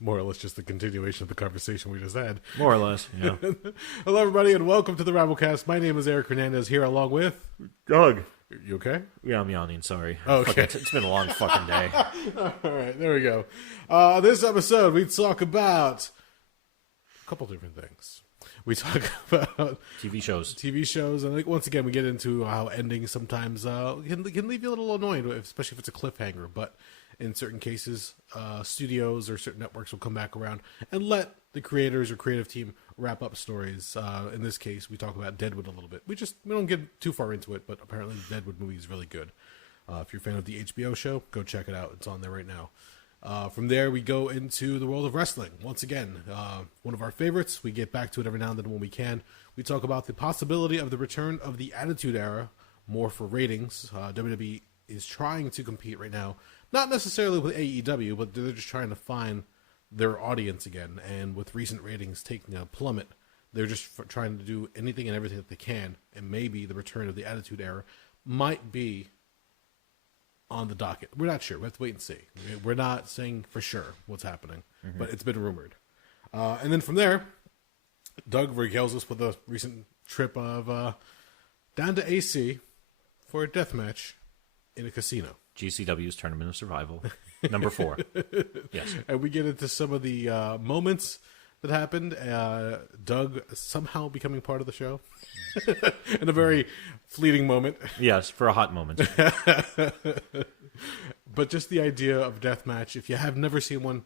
more or less just the continuation of the conversation we just had. More or less, yeah. Hello, everybody, and welcome to the Rabblecast. My name is Eric Hernandez, here along with... Doug. You okay? Yeah, I'm yawning, sorry. Okay. It's been a long fucking day. All right, there we go. This episode, we talk about a couple different things. We talk about... TV shows, and once again, we get into how endings sometimes can leave you a little annoyed, especially if it's a cliffhanger, but... In certain cases, studios or certain networks will come back around and let the creators or creative team wrap up stories. In this case, we talk about Deadwood a little bit. We don't get too far into it, but apparently the Deadwood movie is really good. If you're a fan of the HBO show, go check it out. It's on there right now. From there, we go into the world of wrestling. Once again, one of our favorites. We get back to it every now and then when we can. We talk about the possibility of the return of the Attitude Era, more for ratings. WWE is trying to compete right now. Not necessarily with AEW, but they're just trying to find their audience again. And with recent ratings taking a plummet, they're just trying to do anything and everything that they can. And maybe the return of the Attitude Era might be on the docket. We're not sure. We have to wait and see. We're not saying for sure what's happening, but it's been rumored. And then from there, Doug regales us with a recent trip of down to AC for a deathmatch in a casino. GCW's Tournament of Survival, number 4. Yes. And we get into some of the moments that happened. Doug somehow becoming part of the show in a very fleeting moment. Yes, for a hot moment. But just the idea of deathmatch, if you have never seen one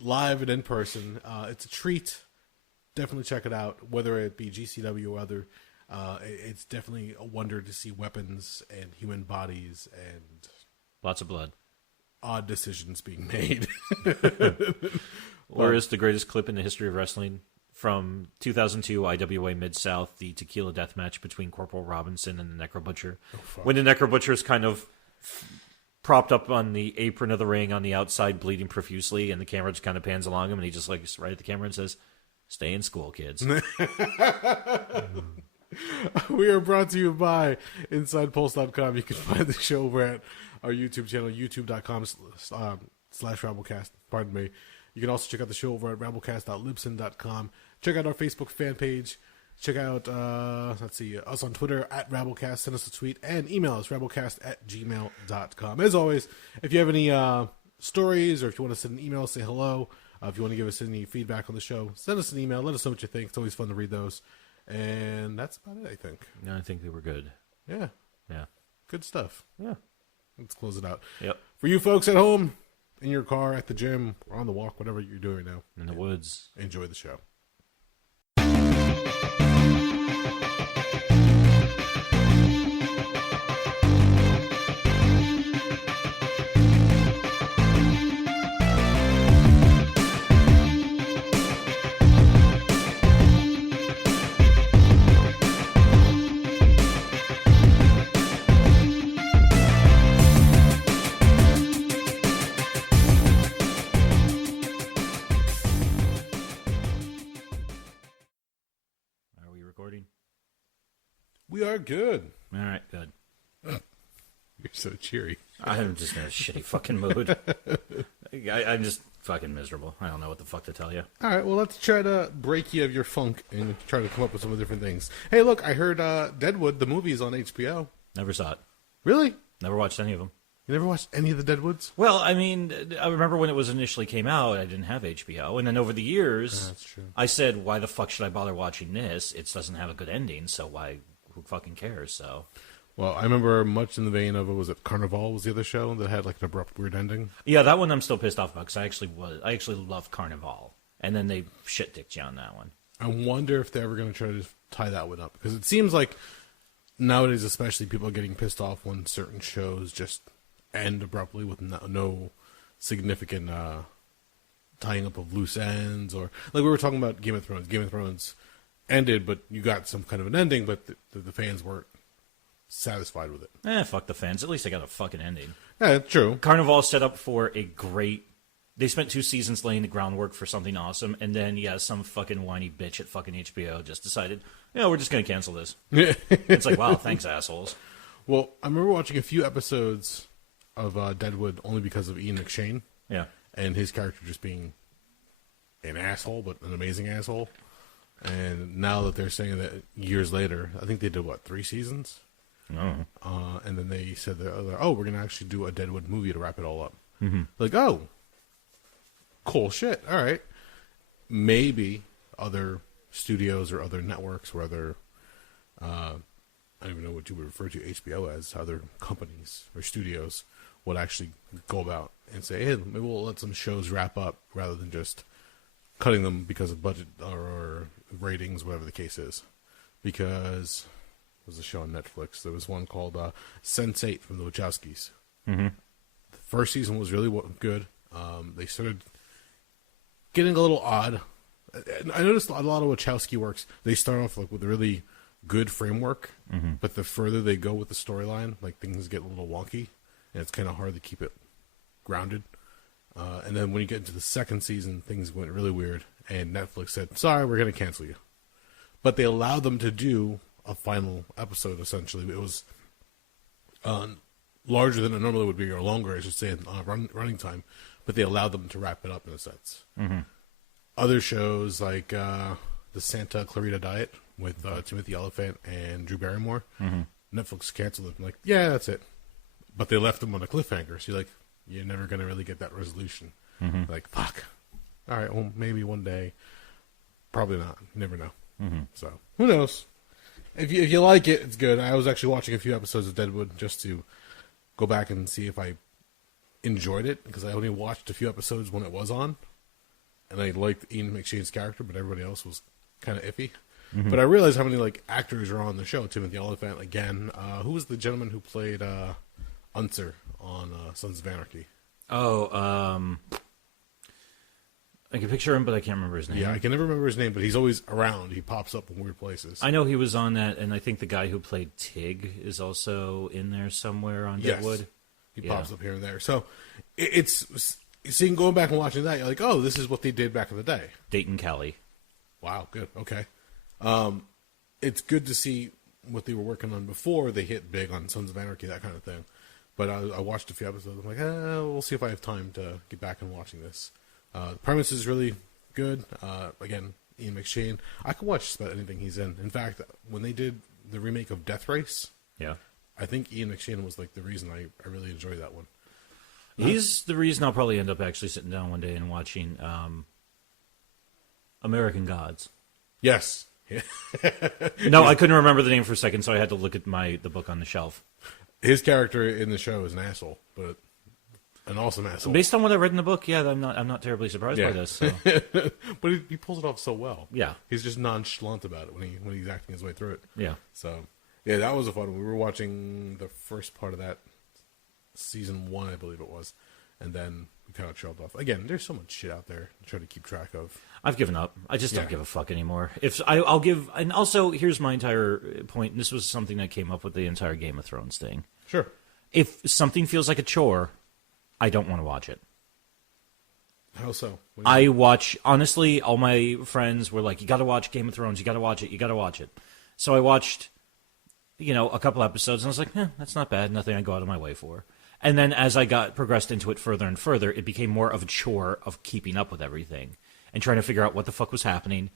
live and in person, it's a treat. Definitely check it out, whether it be GCW or other. It's definitely a wonder to see weapons and human bodies and... Lots of blood. Odd decisions being made. Or is the greatest clip in the history of wrestling from 2002 IWA Mid-South, the Tequila Death Match between Corporal Robinson and the Necro Butcher. When the Necro Butcher is kind of propped up on the apron of the ring on the outside, bleeding profusely, and the camera just kind of pans along him, and he just looks right at the camera and says, "Stay in school, kids." We are brought to you by InsidePulse.com. You can find the show over at our YouTube channel, youtube.com/Rabblecast. Pardon me. You can also check out the show over at Rabblecast.libsyn.com. Check out our Facebook fan page. Check out, us on Twitter at Rabblecast. Send us a tweet and email us, rabblecast@gmail.com. As always, if you have any stories or if you want to send an email, say hello. If you want to give us any feedback on the show, send us an email. Let us know what you think. It's always fun to read those. And that's about it, I think. Yeah, I think they were good. Yeah. Yeah. Good stuff. Yeah. Let's close it out. Yep. For you folks at home, in your car, at the gym, or on the walk, whatever you're doing now. In the woods. Enjoy the show. We are good. All right, good. You're so cheery. I'm just in a shitty fucking mood. I'm just fucking miserable. I don't know what the fuck to tell you. All right, well, let's try to break you of your funk and try to come up with some different things. Hey, look, I heard Deadwood, the movie, is on HBO. Never saw it. Really? Never watched any of them. You never watched any of the Deadwoods? Well, I mean, I remember when it was initially came out, I didn't have HBO. And then over the years, That's true. I said, why the fuck should I bother watching this? It doesn't have a good ending, so why... Who fucking cares? So, well, I remember much in the vein of, was it Carnival was the other show that had like an abrupt weird ending? Yeah, that one I'm still pissed off about because I actually love Carnival, and then they shit dicked you on that one. I wonder if they're ever going to try to tie that one up because it seems like nowadays, especially, people are getting pissed off when certain shows just end abruptly with no significant tying up of loose ends, or like we were talking about Game of Thrones. Game of Thrones ended, but you got some kind of an ending, but the fans weren't satisfied with it. Fuck the fans. At least they got a fucking ending. Yeah, true. Carnival set up for a great... They spent 2 seasons laying the groundwork for something awesome, and then, some fucking whiny bitch at fucking HBO just decided, we're just going to cancel this. It's like, wow, thanks, assholes. Well, I remember watching a few episodes of Deadwood only because of Ian McShane. Yeah. And his character just being an asshole, but an amazing asshole. And now that they're saying that years later, I think they did, 3 seasons? Oh. And then they said, we're going to actually do a Deadwood movie to wrap it all up. Mm-hmm. Like, oh, cool shit. All right. Maybe other studios or other networks or other, I don't even know what you would refer to HBO as, other companies or studios would actually go about and say, hey, maybe we'll let some shows wrap up rather than just cutting them because of budget or ratings, whatever the case is. Because there was a show on Netflix. There was one called Sense8 from the Wachowskis. Mm-hmm. The first season was really good. They started getting a little odd. I noticed a lot of Wachowski works, they start off with a really good framework, but the further they go with the storyline, things get a little wonky, and it's kind of hard to keep it grounded. And then when you get into the second season, things went really weird, and Netflix said, sorry, we're going to cancel you. But they allowed them to do a final episode, essentially. It was larger than it normally would be, or longer, I should say, running time, but they allowed them to wrap it up in a sense. Mm-hmm. Other shows like the Santa Clarita Diet with Timothy Olyphant and Drew Barrymore, Netflix canceled it. I'm like, yeah, that's it. But they left them on a cliffhanger, so you're never going to really get that resolution. Like, fuck. All right, well, maybe one day. Probably not. You never know. So, who knows? If you like it, it's good. I was actually watching a few episodes of Deadwood just to go back and see if I enjoyed it, because I only watched a few episodes when it was on, and I liked Ian McShane's character, but everybody else was kind of iffy. But I realized how many actors are on the show. Timothy Olyphant again. Who was the gentleman who played Unser on Sons of Anarchy? Oh, I can picture him, but I can't remember his name. Yeah, I can never remember his name, but he's always around. He pops up in weird places. I know he was on that, and I think the guy who played Tig is also in there somewhere on Deadwood. He pops up here and there. So it's seeing, going back and watching that, you're like, oh, this is what they did back in the day. Dayton Kelly. Wow, good. Okay. It's good to see what they were working on before they hit big on Sons of Anarchy, that kind of thing. But I watched a few episodes. I'm like, we'll see if I have time to get back and watching this. The premise is really good. Again, Ian McShane. I could watch just about anything he's in. In fact, when they did the remake of Death Race, I think Ian McShane was the reason I really enjoyed that one. He's the reason I'll probably end up actually sitting down one day and watching American Gods. Yes. No, I couldn't remember the name for a second, so I had to look at the book on the shelf. His character in the show is an asshole, but an awesome asshole. Based on what I read in the book, I'm not terribly surprised by this. So. But he pulls it off so well. Yeah, he's just nonchalant about it when he's acting his way through it. Yeah. So that was a fun one. We were watching the first part of that season 1, I believe it was, and then we kind of trailed off. Again, there's so much shit out there to try to keep track of. I've given up. I just don't give a fuck anymore. I'll give, and also here's my entire point. And this was something that came up with the entire Game of Thrones thing. Sure. If something feels like a chore, I don't want to watch it. How so? I watch, honestly, all my friends were like, you got to watch Game of Thrones. You got to watch it. You got to watch it. So I watched, a couple episodes, and I was like, that's not bad. Nothing I go out of my way for. And then as I progressed into it further and further, it became more of a chore of keeping up with everything and trying to figure out what the fuck was happening,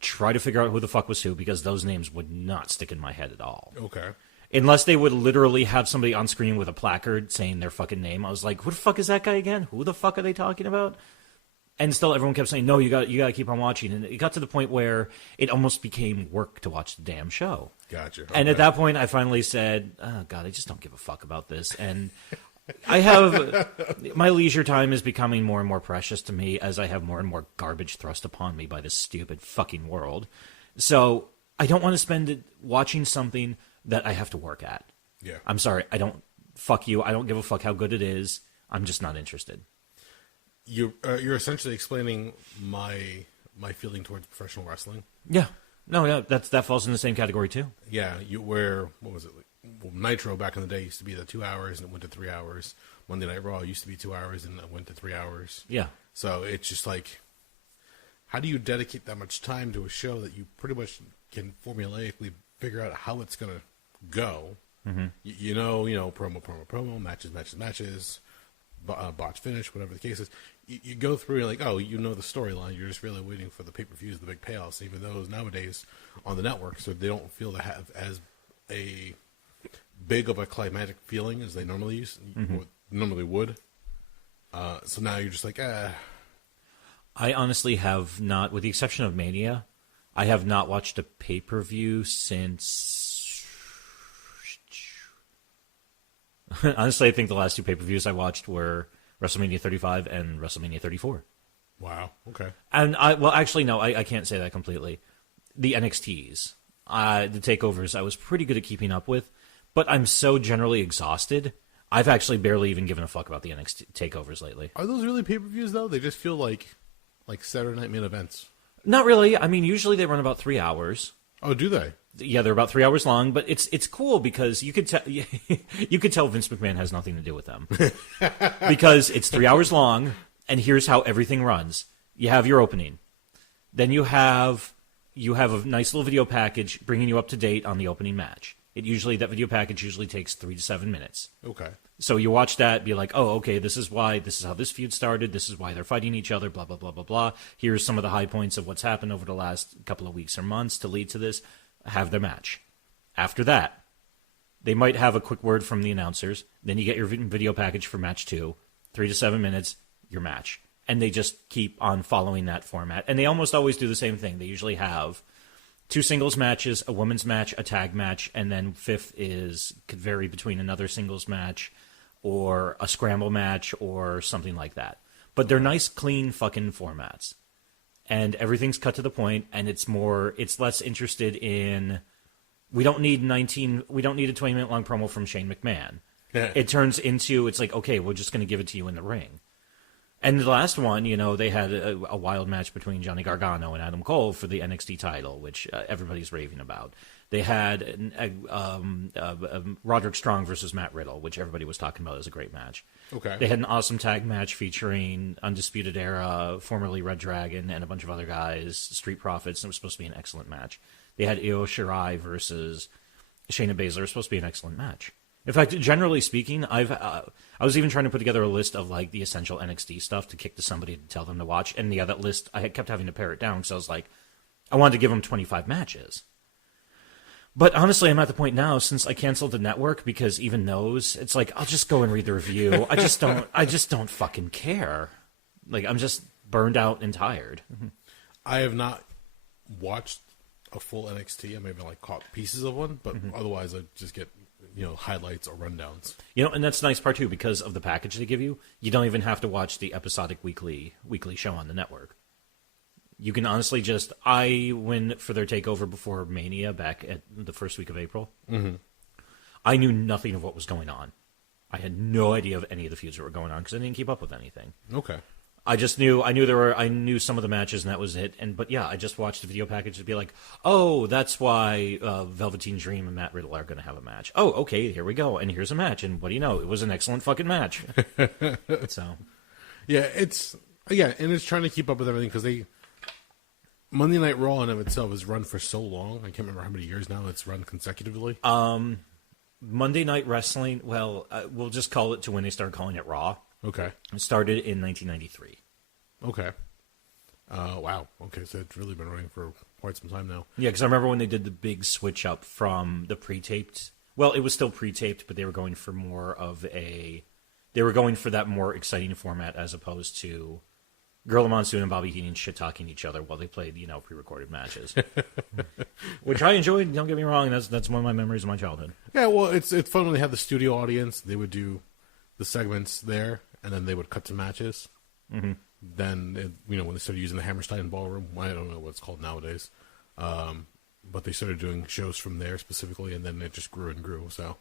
try to figure out who the fuck was who, because those names would not stick in my head at all. Okay. Unless they would literally have somebody on screen with a placard saying their fucking name. I was like, who the fuck is that guy again? Who the fuck are they talking about? And still everyone kept saying, no, you got to keep on watching. And it got to the point where it almost became work to watch the damn show. Gotcha. Okay. And at that point, I finally said, oh, God, I just don't give a fuck about this. And I have, my leisure time is becoming more and more precious to me as I have more and more garbage thrust upon me by this stupid fucking world. So I don't want to spend it watching something that I have to work at. Yeah. I'm sorry. Fuck you. I don't give a fuck how good it is. I'm just not interested. You're essentially explaining my feeling towards professional wrestling. Yeah. No, yeah, that falls in the same category too. Yeah, what was it? Well, Nitro back in the day used to be the 2 hours and it went to 3 hours. Monday Night Raw used to be 2 hours and it went to 3 hours. Yeah. So it's just like, how do you dedicate that much time to a show that you pretty much can formulaically figure out how it's going to go? Mm-hmm. Promo, matches, botch finish, whatever the case is. You go through and like, oh, you know the storyline. You're just really waiting for the pay-per-views, the big payoffs, even those nowadays on the network, so they don't feel to have as a big of a climatic feeling as they normally normally would. So now you're just like, I honestly have not, with the exception of Mania, I have not watched a pay-per-view since... Honestly, I think the last two pay-per-views I watched were WrestleMania 35 and WrestleMania 34. Wow, okay. And I can't say that completely. The NXTs, the takeovers, I was pretty good at keeping up with, but I'm so generally exhausted. I've actually barely even given a fuck about the NXT takeovers lately. Are those really pay-per-views, though? They just feel like Saturday Night main events. Not really. I mean, usually they run about 3 hours. Oh, do they? Yeah, they're about 3 hours long, but it's cool because you could tell Vince McMahon has nothing to do with them because it's 3 hours long, and here's how everything runs: you have your opening, then you have a nice little video package bringing you up to date on the opening match. That video package usually takes 3 to 7 minutes. Okay. So you watch that, be like, oh, okay, this is how this feud started, this is why they're fighting each other, blah, blah, blah, blah, blah. Here's some of the high points of what's happened over the last couple of weeks or months to lead to this. Have their match. After that, they might have a quick word from the announcers. Then you get your video package for match 2, 3 to 7 minutes, your match. And they just keep on following that format. And they almost always do the same thing. They usually have 2 singles matches, a women's match, a tag match, and then fifth could vary between another singles match or a scramble match or something like that. But they're nice, clean fucking formats. And everything's cut to the point, and it's less interested in, we don't need a 20-minute long promo from Shane McMahon. Yeah. It turns into, it's like, okay, we're just going to give it to you in the ring. And the last one, they had a wild match between Johnny Gargano and Adam Cole for the NXT title, which everybody's raving about. They had Roderick Strong versus Matt Riddle, which everybody was talking about as a great match. Okay. They had an awesome tag match featuring Undisputed Era, formerly Red Dragon, and a bunch of other guys, Street Profits, and it was supposed to be an excellent match. They had Io Shirai versus Shayna Baszler. It was supposed to be an excellent match. In fact, generally speaking, I was even trying to put together a list of like the essential NXT stuff to kick to somebody to tell them to watch, and that list I had kept having to pare it down because I was like, I wanted to give them 25 matches. But honestly, I'm at the point now since I canceled the network because even those, it's like I'll just go and read the review. I just don't fucking care. Like I'm just burned out and tired. I have not watched a full NXT. I may have like caught pieces of one, but otherwise I just get highlights or rundowns. And that's the nice part too, because of the package they give you. You don't even have to watch the episodic weekly show on the network. You can honestly I went for their takeover before Mania back at the first week of April. Mm-hmm. I knew nothing of what was going on. I had no idea of any of the feuds that were going on because I didn't keep up with anything. Okay. I knew some of the matches and that was it. But I just watched the video package to be like, oh, that's why Velveteen Dream and Matt Riddle are going to have a match. Oh, okay, here we go. And here's a match. And what do you know? It was an excellent fucking match. So, yeah, it's trying to keep up with everything because Monday Night Raw in of itself has run for so long. I can't remember how many years now it's run consecutively. Monday Night Wrestling, we'll just call it to when they started calling it Raw. Okay. It started in 1993. Okay. Wow. Okay, so it's really been running for quite some time now. Yeah, because I remember when they did the big switch up from the pre-taped. Well, it was still pre-taped, but they were going for that more exciting format as opposed to Gorilla Monsoon and Bobby Heenan shit-talking each other while they played, pre-recorded matches. Which I enjoyed, don't get me wrong, that's one of my memories of my childhood. Yeah, well, it's fun when they have the studio audience. They would do the segments there, and then they would cut to matches. Mm-hmm. Then, when they started using the Hammerstein Ballroom, I don't know what it's called nowadays, but they started doing shows from there specifically, and then it just grew and grew. So,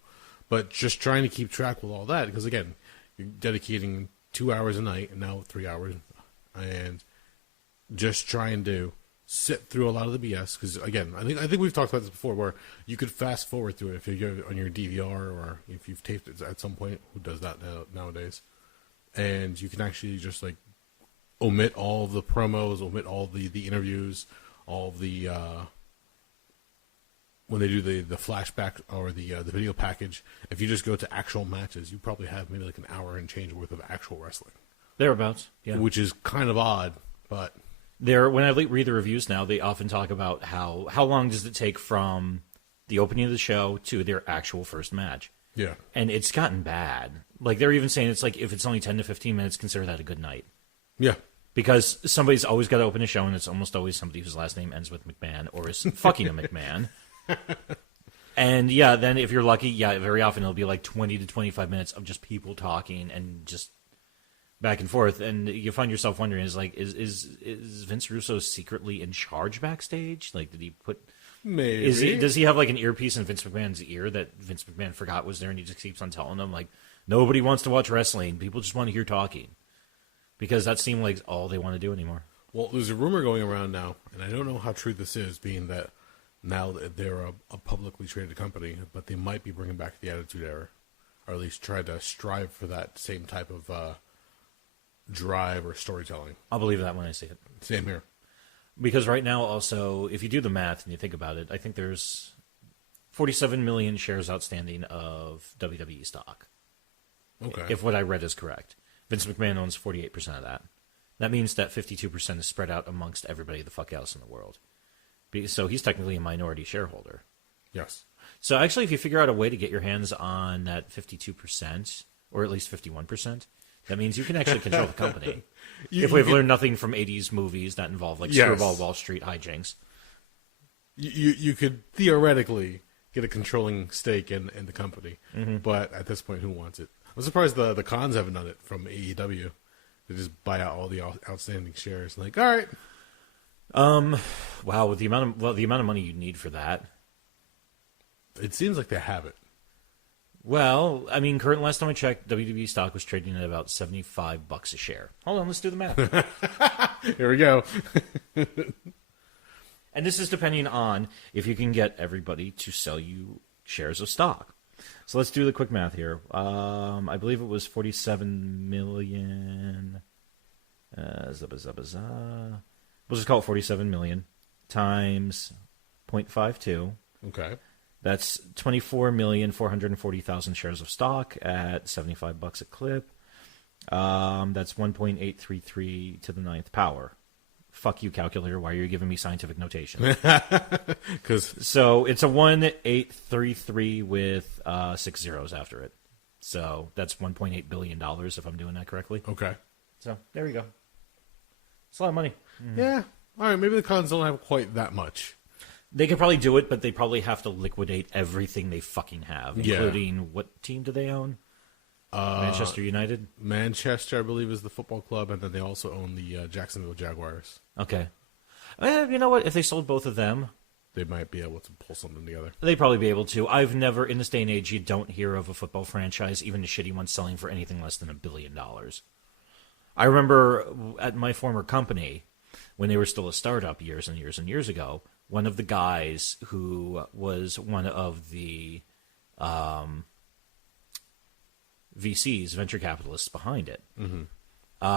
but just trying to keep track with all that, because again, you're dedicating 2 hours a night, and now 3 hours, and just trying to sit through a lot of the BS. Because again, I think we've talked about this before, where you could fast forward through it if you're on your DVR or if you've taped it at some point. Who does that nowadays? And you can actually just like omit all the promos, omit all the interviews, all the when they do the flashback or the video package, if you just go to actual matches, you probably have maybe like an hour and change worth of actual wrestling. Thereabouts, yeah. Which is kind of odd, but... When I read the reviews now, they often talk about how long does it take from the opening of the show to their actual first match. Yeah. And it's gotten bad. Like, they're even saying it's like, if it's only 10 to 15 minutes, consider that a good night. Yeah. Because somebody's always got to open a show, and it's almost always somebody whose last name ends with McMahon or is fucking a McMahon. And, yeah, then if you're lucky, very often it'll be like 20 to 25 minutes of just people talking and just back and forth. And you find yourself wondering, is Vince Russo secretly in charge backstage? Like, did he put... Maybe. Does he have like an earpiece in Vince McMahon's ear that Vince McMahon forgot was there, and he just keeps on telling them, like, nobody wants to watch wrestling. People just want to hear talking. Because that seemed like all they want to do anymore. Well, there's a rumor going around now, and I don't know how true this is, being that now that they're a publicly traded company, but they might be bringing back the Attitude Era, or at least try to strive for that same type of drive or storytelling. I'll believe that when I see it. Same here. Because right now, also, if you do the math and you think about it, I think there's 47 million shares outstanding of WWE stock. Okay. If what I read is correct. Vince McMahon owns 48% of that. That means that 52% is spread out amongst everybody the fuck else in the world. So he's technically a minority shareholder. Yes. So actually, if you figure out a way to get your hands on that 52%, or at least 51%, that means you can actually control the company. If we've learned nothing from 80s movies that involve like Screwball Wall Street hijinks. You could theoretically get a controlling stake in the company, but at this point, who wants it? I'm surprised the cons haven't done it from AEW. They just buy out all the outstanding shares. Like, all right. Wow, with the amount of money you need for that. It seems like they have it. Well, I mean, last time I checked, WWE stock was trading at about $75 a share. Hold on, let's do the math. Here we go. And this is depending on if you can get everybody to sell you shares of stock. So let's do the quick math here. I believe it was 47 million. We'll just call it 47 million times 0.52. Okay. That's 24,440,000 shares of stock at $75 a clip. That's 1.833 to the ninth power. Fuck you, calculator. Why are you giving me scientific notation? So it's a 1833 with 6 zeros after it. So that's $1.8 billion if I'm doing that correctly. Okay. So there you go. It's a lot of money. Yeah. All right. Maybe the cons don't have quite that much. They could probably do it, but they probably have to liquidate everything they fucking have, including what team do they own? Manchester United? Manchester, I believe, is the football club, and then they also own the Jacksonville Jaguars. Okay. You know what? If they sold both of them, they might be able to pull something together. They'd probably be able to. I've never, in this day and age, you don't hear of a football franchise, even a shitty one, selling for anything less than $1 billion. I remember at my former company, when they were still a startup years and years and years ago, one of the guys who was one of the VCs, venture capitalists behind it,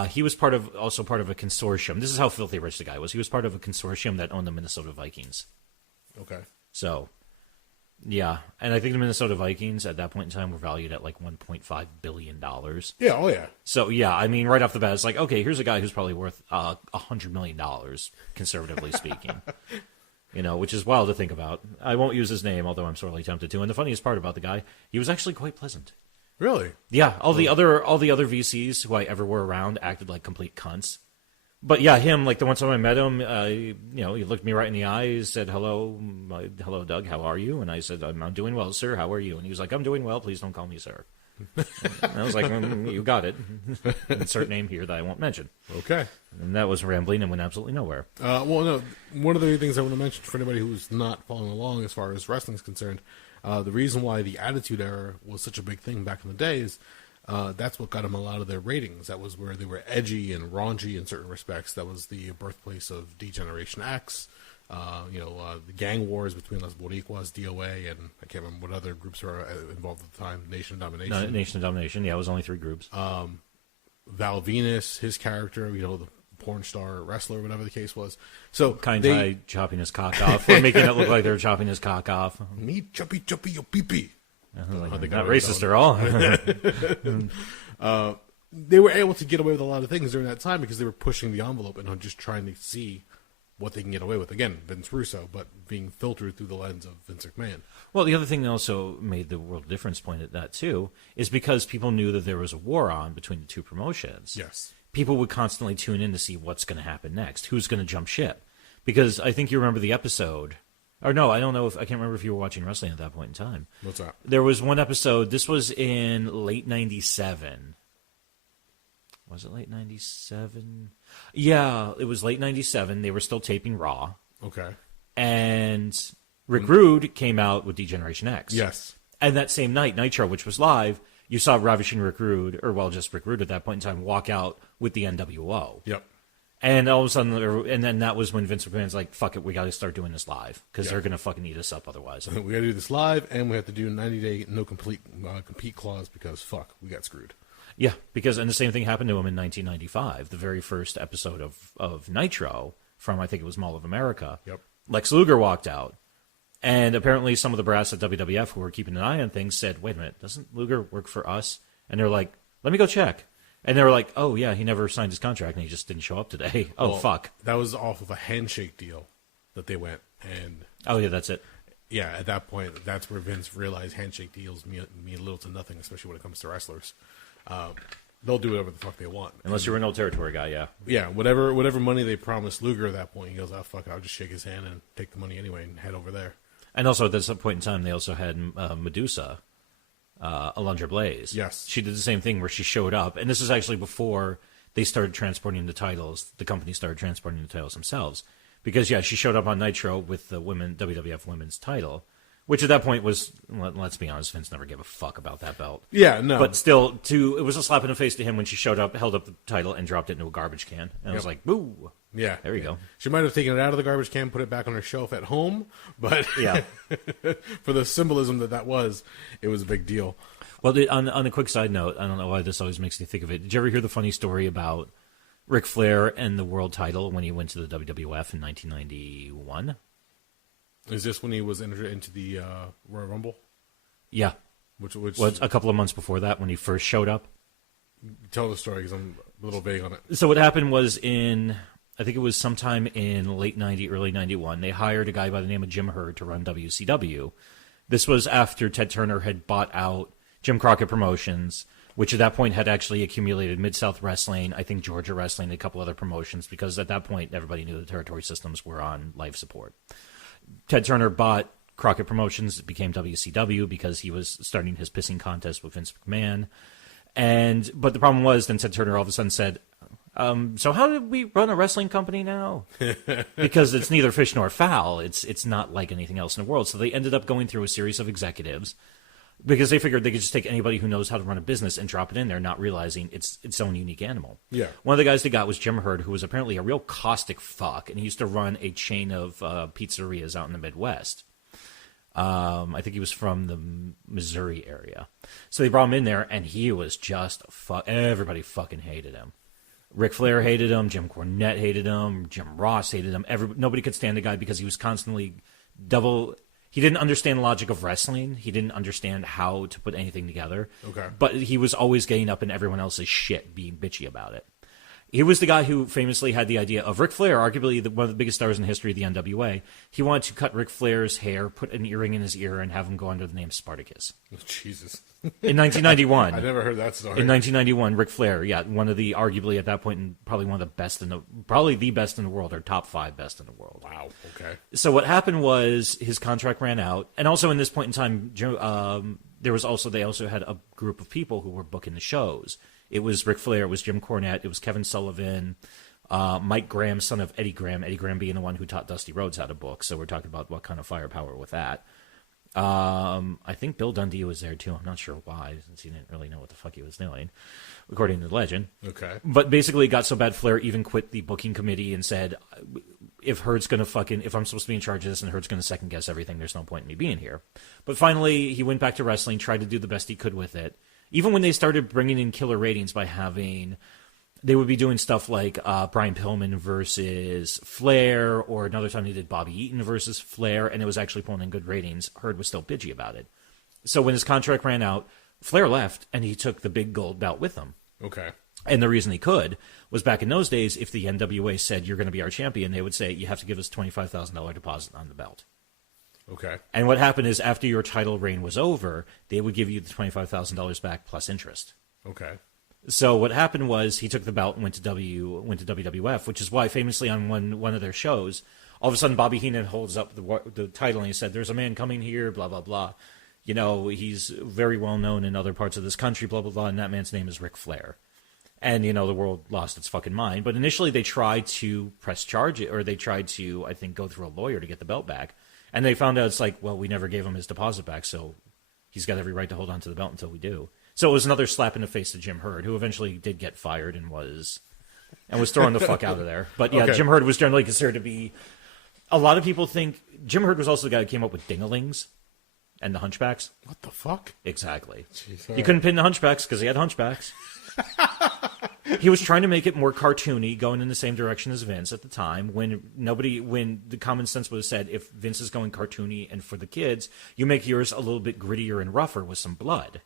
he was also part of a consortium. This is how filthy rich the guy was. He was part of a consortium that owned the Minnesota Vikings. Okay. So, yeah. And I think the Minnesota Vikings at that point in time were valued at like $1.5 billion. Yeah, oh yeah. So, yeah, I mean, right off the bat, it's like, okay, here's a guy who's probably worth $100 million, conservatively speaking. Which is wild to think about. I won't use his name, although I'm sorely tempted to. And the funniest part about the guy, he was actually quite pleasant. Really? Yeah, all the other VCs who I ever were around acted like complete cunts. But yeah, him, like the one time I met him, he looked me right in the eye. He said, hello, Doug, how are you? And I said, I'm doing well, sir. How are you? And he was like, I'm doing well. Please don't call me sir. And I was like, you got it. Insert name here that I won't mention. Okay. And that was rambling and went absolutely nowhere. Well, no, one of the things I want to mention for anybody who's not following along as far as wrestling is concerned, the reason why the Attitude Era was such a big thing back in the day is that's what got them a lot of their ratings. That was where they were edgy and raunchy in certain respects. That was the birthplace of D-Generation X. The gang wars between Los Boricuas, DOA, and I can't remember what other groups were involved at the time. Nation of Domination. No, Nation of Domination. Yeah, it was only 3 groups. Val Venus, his character, the porn star or wrestler, whatever the case was. So Kai chopping his cock off, or making it look like they were chopping his cock off. Me choppy your pee-pee. Not racist at all. They were able to get away with a lot of things during that time because they were pushing the envelope and just trying to see what they can get away with. Again, Vince Russo, but being filtered through the lens of Vince McMahon. Well, the other thing that also made the World Difference point at that, too, is because people knew that there was a war on between the two promotions. Yes. People would constantly tune in to see what's going to happen next, who's going to jump ship. Because I think you remember the episode... Or no, I don't know if I can't remember if you were watching wrestling at that point in time. What's that? There was one episode. This was in late '97. Was it late '97? Yeah, it was late '97. They were still taping Raw. Okay. And Rick Rude came out with D-Generation X. Yes. And that same night, Nitro, which was live, you saw Ravishing Rick Rude, or well, just Rick Rude at that point in time, walk out with the NWO. Yep. And all of a sudden, and then that was when Vince McMahon's like, fuck it, we got to start doing this live, because they're going to fucking eat us up otherwise. We got to do this live, and we have to do a 90-day compete clause, because fuck, we got screwed. Yeah, because, and the same thing happened to him in 1995, the very first episode of Nitro, from, I think it was Mall of America. Yep. Lex Luger walked out, and apparently some of the brass at WWF who were keeping an eye on things said, wait a minute, doesn't Luger work for us? And they're like, let me go check. And they were like, oh, yeah, he never signed his contract, and he just didn't show up today. Oh, well, fuck. That was off of a handshake deal that they went. And oh, yeah, that's it. Yeah, at that point, that's where Vince realized handshake deals mean little to nothing, especially when it comes to wrestlers. They'll do whatever the fuck they want. Unless you're an old territory guy, yeah. Yeah, whatever money they promised Luger at that point, he goes, oh, fuck, I'll just shake his hand and take the money anyway and head over there. And also, at some point in time, they also had Medusa. Alundra Blaze. Yes. She did the same thing where she showed up. And this is actually before they started transporting the titles. The company started transporting the titles themselves. Because, yeah, she showed up on Nitro with the WWF Women's title. Which at that point was, let's be honest, Vince never gave a fuck about that belt. Yeah, no. But still, it was a slap in the face to him when she showed up, held up the title, and dropped it into a garbage can. And I was like, boo. Yeah. There you go. She might have taken it out of the garbage can, put it back on her shelf at home, but yeah, for the symbolism that was, it was a big deal. Well, on a quick side note, I don't know why this always makes me think of it. Did you ever hear the funny story about Ric Flair and the world title when he went to the WWF in 1991? Is this when he was entered into the Royal Rumble? Yeah. Which was a couple of months before that when he first showed up? Tell the story because I'm a little vague on it. So what happened was I think it was sometime in late 90, early 91, they hired a guy by the name of Jim Herd to run WCW. This was after Ted Turner had bought out Jim Crockett Promotions, which at that point had actually accumulated Mid-South Wrestling, I think Georgia Wrestling, and a couple other promotions, because at that point everybody knew the territory systems were on life support. Ted Turner bought Crockett Promotions. It became WCW because he was starting his pissing contest with Vince McMahon. But the problem was, then Ted Turner all of a sudden said, so how did we run a wrestling company now? Because it's neither fish nor fowl. It's not like anything else in the world. So they ended up going through a series of executives because they figured they could just take anybody who knows how to run a business and drop it in there, not realizing it's its own unique animal. Yeah. One of the guys they got was Jim Herd, who was apparently a real caustic fuck, and he used to run a chain of pizzerias out in the Midwest. I think he was from the Missouri area. So they brought him in there, and he was just everybody fucking hated him. Ric Flair hated him. Jim Cornette hated him. Jim Ross hated him. Nobody could stand the guy because he was constantly He didn't understand the logic of wrestling. He didn't understand how to put anything together. Okay. But he was always getting up in everyone else's shit, being bitchy about it. He was the guy who famously had the idea of Ric Flair, arguably one of the biggest stars in the history of the NWA. He wanted to cut Ric Flair's hair, put an earring in his ear, and have him go under the name Spartacus. Oh, Jesus. In 1991. I never heard that story. In 1991, Ric Flair, one of the, arguably at that point, probably one of the best probably the best in the world, or top 5 best in the world. Wow, okay. So what happened was his contract ran out, and also in this point in time, they also had a group of people who were booking the shows. It was Ric Flair, it was Jim Cornette, it was Kevin Sullivan, Mike Graham, son of Eddie Graham being the one who taught Dusty Rhodes how to book, so we're talking about what kind of firepower with that. I think Bill Dundee was there too. I'm not sure why, since he didn't really know what the fuck he was doing, according to the legend. Okay. But basically it got so bad Flair even quit the booking committee and said, if I'm supposed to be in charge of this and Herd's going to second guess everything, there's no point in me being here. But finally he went back to wrestling, tried to do the best he could with it. Even when they started bringing in killer ratings by having they would be doing stuff like Brian Pillman versus Flair, or another time they did Bobby Eaton versus Flair, and it was actually pulling in good ratings. Hurd was still bitchy about it. So when his contract ran out, Flair left, and he took the big gold belt with him. Okay. And the reason he could was back in those days, if the NWA said, you're going to be our champion, they would say, you have to give us $25,000 deposit on the belt. Okay. And what happened is, after your title reign was over, they would give you the $25,000 back plus interest. Okay. So what happened was, he took the belt and went to WWF, which is why famously on one of their shows, all of a sudden Bobby Heenan holds up the title and he said, there's a man coming here, blah, blah, blah. You know, he's very well known in other parts of this country, blah, blah, blah, and that man's name is Ric Flair. And, you know, the world lost its fucking mind. But initially they tried to press charge it, or they tried to, I think, go through a lawyer to get the belt back. And they found out it's like, well, we never gave him his deposit back, so he's got every right to hold on to the belt until we do. So it was another slap in the face to Jim Herd, who eventually did get fired and was thrown the fuck out of there. But yeah, okay. Jim Herd was generally considered to be, a lot of people think, Jim Herd was also the guy who came up with Dingalings and the Hunchbacks. What the fuck? Exactly. Jeez, you couldn't pin the Hunchbacks because he had Hunchbacks. He was trying to make it more cartoony, going in the same direction as Vince at the time, when the common sense was said, if Vince is going cartoony and for the kids, you make yours a little bit grittier and rougher with some blood.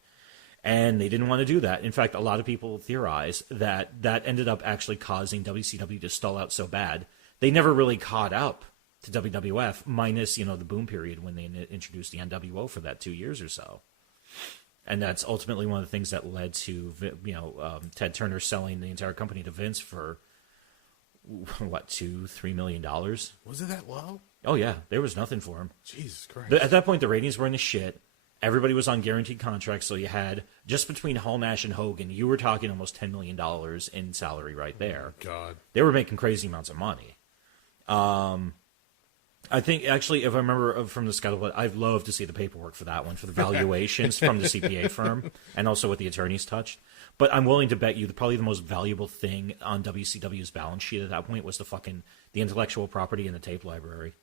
And they didn't want to do that. In fact, a lot of people theorize that ended up actually causing WCW to stall out so bad. They never really caught up to WWF, minus, you know, the boom period when they introduced the NWO for that 2 years or so. And that's ultimately one of the things that led to, you know, Ted Turner selling the entire company to Vince for, what, $2-3 million? Was it that low? Oh, yeah. There was nothing for him. Jesus Christ. At that point, the ratings were in the shit. Everybody was on guaranteed contracts, so you had, just between Hall, Nash, and Hogan, you were talking almost $10 million in salary right there. Oh, God. They were making crazy amounts of money. I think, actually, if I remember from the scuttlebutt, I'd love to see the paperwork for that one, for the valuations from the CPA firm, and also what the attorneys touched. But I'm willing to bet you probably the most valuable thing on WCW's balance sheet at that point was the intellectual property and the tape library.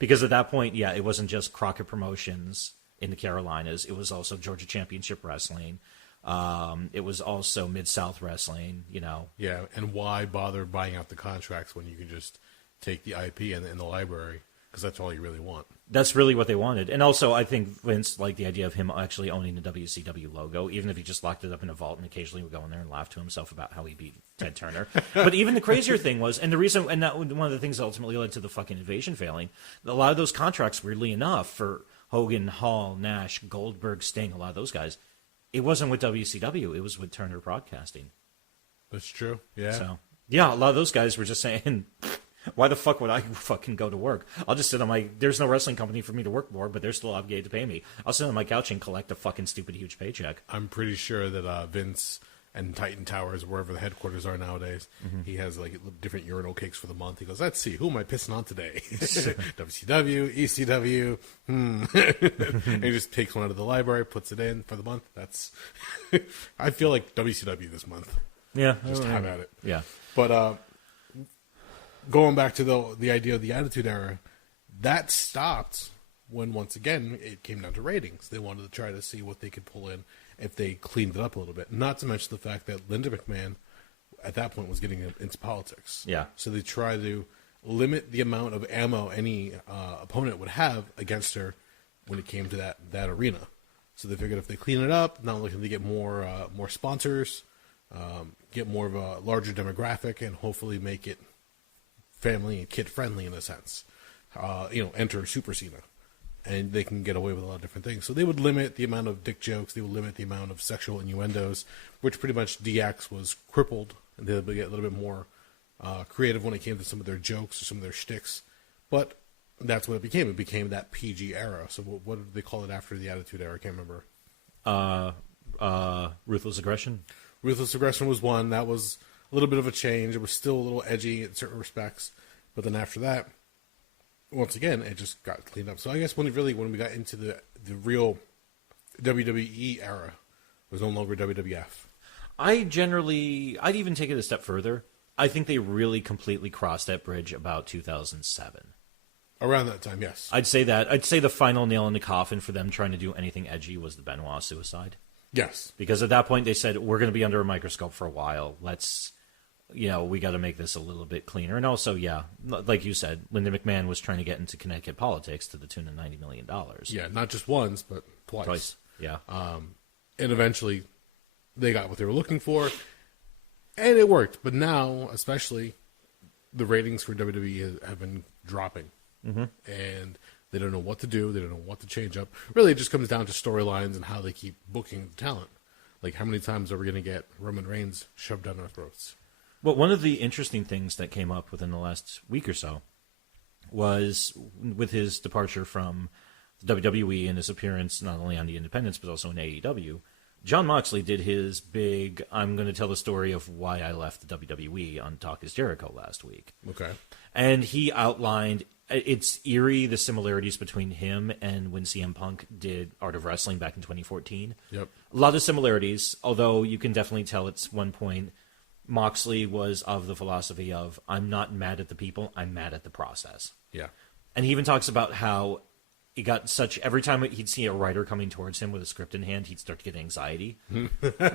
Because at that point, yeah, it wasn't just Crockett Promotions in the Carolinas. It was also Georgia Championship Wrestling. It was also Mid-South Wrestling, you know. Yeah, and why bother buying out the contracts when you can just take the IP and the library? Because that's all you really want. That's really what they wanted. And also, I think Vince liked the idea of him actually owning the WCW logo, even if he just locked it up in a vault and occasionally would go in there and laugh to himself about how he beat Ted Turner. But even the crazier thing was, and that one of the things that ultimately led to the fucking invasion failing, a lot of those contracts, weirdly enough, for Hogan, Hall, Nash, Goldberg, Sting, a lot of those guys, it wasn't with WCW, it was with Turner Broadcasting. That's true, yeah. So, yeah, a lot of those guys were just saying, why the fuck would I fucking go to work? I'll just sit on there's no wrestling company for me to work for, but they're still obligated to pay me. I'll sit on my couch and collect a fucking stupid huge paycheck. I'm pretty sure that Vince and Titan Towers, wherever the headquarters are nowadays, he has like different urinal cakes for the month. He goes, let's see, who am I pissing on today? WCW, ECW, and he just takes one out of the library, puts it in for the month. That's, I feel like WCW this month. Yeah. Just have at it. Yeah. But, going back to the idea of the Attitude Era, that stopped when, once again, it came down to ratings. They wanted to try to see what they could pull in if they cleaned it up a little bit. Not to mention the fact that Linda McMahon, at that point, was getting into politics. Yeah. So they tried to limit the amount of ammo any opponent would have against her when it came to that arena. So they figured if they clean it up, not only can they get more sponsors, get more of a larger demographic, and hopefully make it family and kid friendly in a sense. Enter Super Cena, and they can get away with a lot of different things. So they would limit the amount of dick jokes. They would limit the amount of sexual innuendos, which pretty much DX was crippled. And they would get a little bit more creative when it came to some of their jokes or some of their shticks. But that's what it became. It became that PG era. So what did they call it after the Attitude Era? I can't remember. Ruthless Aggression. Ruthless Aggression was one. That was a little bit of a change. It was still a little edgy in certain respects, but then after that, once again, it just got cleaned up. So I guess when we got into the real WWE era, it was no longer WWF. I'd even take it a step further. I think they really completely crossed that bridge about 2007. Around that time, yes. I'd say the final nail in the coffin for them trying to do anything edgy was the Benoit suicide. Yes. Because at that point they said, we're going to be under a microscope for a while. Let's we got to make this a little bit cleaner. And also, like you said, Linda McMahon was trying to get into Connecticut politics to the tune of $90 million. Yeah, not just once, but twice. Yeah. And eventually, they got what they were looking for, and it worked. But now, especially, the ratings for WWE have been dropping. Mm-hmm. And they don't know what to do. They don't know what to change up. Really, it just comes down to storylines and how they keep booking talent. Like, how many times are we going to get Roman Reigns shoved down our throats? Well, one of the interesting things that came up within the last week or so was with his departure from WWE and his appearance not only on the Independents but also in AEW. Jon Moxley did his big, I'm going to tell the story of why I left the WWE on Talk is Jericho last week. Okay. And he outlined, it's eerie, the similarities between him and when CM Punk did Art of Wrestling back in 2014. Yep. A lot of similarities, although you can definitely tell at one point Moxley was of the philosophy of, I'm not mad at the people, I'm mad at the process. Yeah. And he even talks about how he got such, every time he'd see a writer coming towards him with a script in hand, he'd start to get anxiety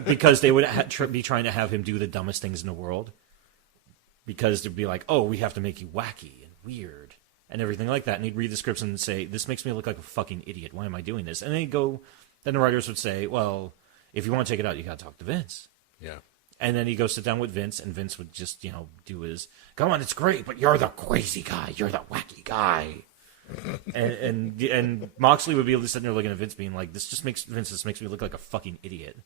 because they would be trying to have him do the dumbest things in the world, because they'd be like, oh, we have to make you wacky and weird and everything like that. And he'd read the scripts and say, this makes me look like a fucking idiot. Why am I doing this? And then the writers would say, well, if you want to take it out, you got to talk to Vince. Yeah. And then he'd go sit down with Vince, and Vince would just, do his, come on, it's great, but you're the crazy guy. You're the wacky guy. and Moxley would be able to sit there looking at Vince being like, this makes me look like a fucking idiot.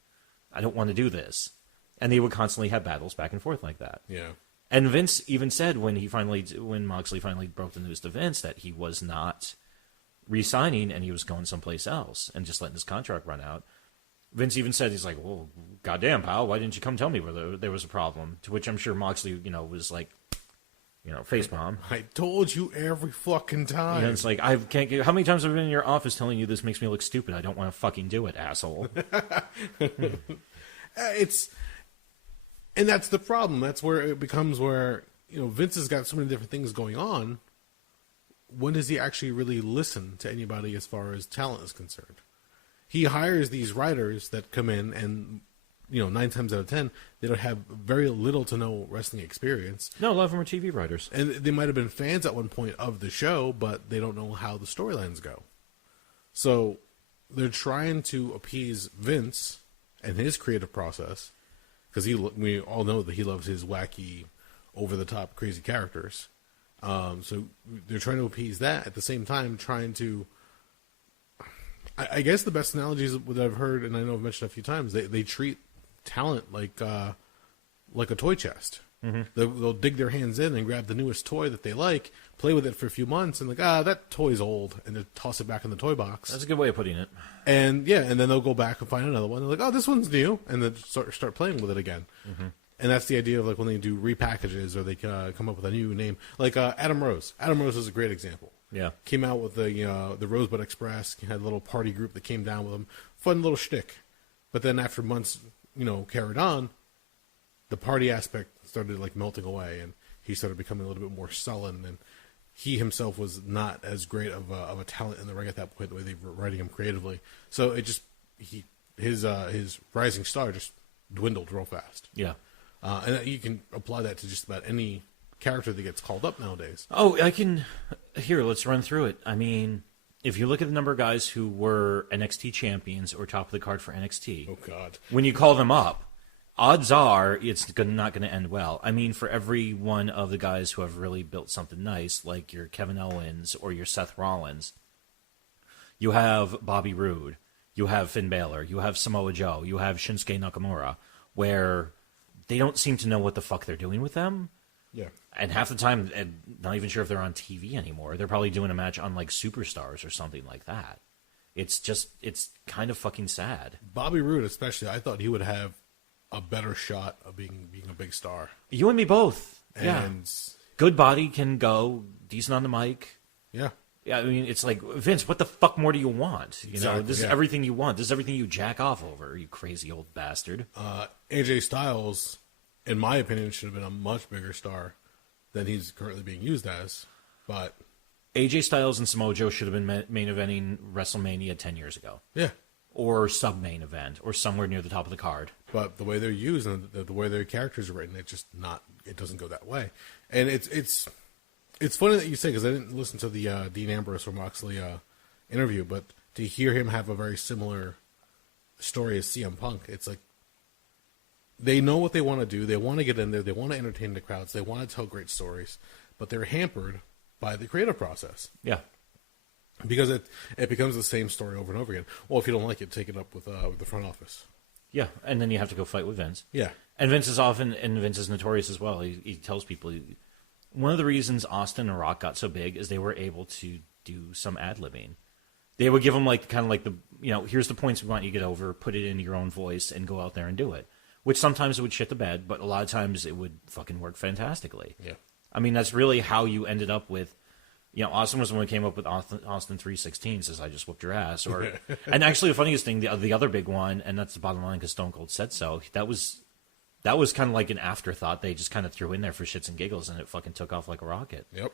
I don't want to do this. And they would constantly have battles back and forth like that. Yeah. And Vince even said when Moxley finally broke the news to Vince that he was not re-signing and he was going someplace else and just letting his contract run out. Vince even said, he's like, well, goddamn, pal, why didn't you come tell me whether there was a problem? To which I'm sure Moxley, was like, facepalm. I told you every fucking time. And it's like, how many times have I been in your office telling you this makes me look stupid? I don't want to fucking do it, asshole. And that's the problem. That's where it becomes where, Vince has got so many different things going on. When does he actually really listen to anybody as far as talent is concerned? He hires these writers that come in and, 9 times out of 10, they don't have very little to no wrestling experience. No, a lot of them are TV writers. And they might have been fans at one point of the show, but they don't know how the storylines go. So they're trying to appease Vince and his creative process, because we all know that he loves his wacky, over-the-top, crazy characters. So they're trying to appease that at the same time, trying to... I guess the best analogy is what I've heard, and I know I've mentioned a few times, they treat talent like a toy chest. Mm-hmm. They'll dig their hands in and grab the newest toy that they like, play with it for a few months, and that toy's old, and they toss it back in the toy box. That's a good way of putting it. And and then they'll go back and find another one. They're like, oh, this one's new, and then start playing with it again. Mm-hmm. And that's the idea of when they do repackages or they come up with a new name, like Adam Rose. Adam Rose is a great example. Yeah, came out with the Rosebud Express. He had a little party group that came down with him. Fun little shtick. But then after months, carried on, the party aspect started melting away, and he started becoming a little bit more sullen. And he himself was not as great of a talent in the ring at that point, the way they were writing him creatively. So it just his rising star just dwindled real fast. Yeah, and you can apply that to just about any character that gets called up nowadays. Oh, I can. Here, let's run through it. I mean, if you look at the number of guys who were NXT champions or top of the card for NXT, oh god, when you call them up, odds are it's not going to end well. I mean, for every one of the guys who have really built something nice, like your Kevin Owens or your Seth Rollins, you have Bobby Roode, you have Finn Balor, you have Samoa Joe, you have Shinsuke Nakamura, where they don't seem to know what the fuck they're doing with them. Yeah. And half the time, I'm not even sure if they're on TV anymore. They're probably doing a match on Superstars or something like that. It's kind of fucking sad. Bobby Roode, especially, I thought he would have a better shot of being a big star. You and me both. And yeah. Good body, can go, decent on the mic. Yeah. Yeah, I mean, it's like, Vince, what the fuck more do you want? This is everything you want. This is everything you jack off over, you crazy old bastard. AJ Styles, in my opinion, should have been a much bigger star than he's currently being used as. But AJ Styles and Samoa Joe should have been main eventing WrestleMania 10 years ago. Yeah. or sub-main event, or somewhere near the top of the card. But the way they're used and the way their characters are written, it doesn't go that way. And it's funny that you say, because I didn't listen to the Dean Ambrose or Moxley interview, but to hear him have a very similar story as CM Punk, it's like they know what they want to do. They want to get in there. They want to entertain the crowds. They want to tell great stories, but they're hampered by the creative process. Yeah. Because it becomes the same story over and over again. Well, if you don't like it, take it up with the front office. Yeah, and then you have to go fight with Vince. Yeah. And Vince is notorious as well. He tells people, one of the reasons Austin and Rock got so big is they were able to do some ad-libbing. They would give them here's the points we want you to get over, put it in your own voice, and go out there and do it. Which sometimes it would shit the bed, but a lot of times it would fucking work fantastically. Yeah. I mean, that's really how you ended up with, Austin was the one who came up with Austin 316, says, I just whooped your ass. And actually, the funniest thing, the other big one, and that's the bottom line because Stone Cold said so, that was kind of like an afterthought they just kind of threw in there for shits and giggles, and it fucking took off like a rocket. Yep.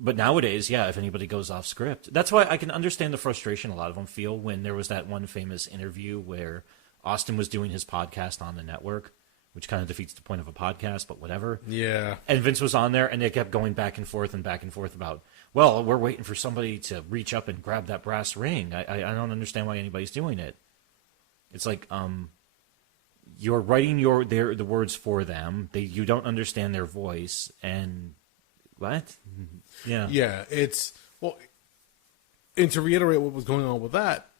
But nowadays, if anybody goes off script, that's why I can understand the frustration a lot of them feel when there was that one famous interview where Austin was doing his podcast on the network, which kind of defeats the point of a podcast, but whatever. Yeah. And Vince was on there, and they kept going back and forth about, well, we're waiting for somebody to reach up and grab that brass ring. I don't understand why anybody's doing it. It's like, you're writing the words for them. You don't understand their voice, and what? Yeah. Yeah, and to reiterate what was going on with that,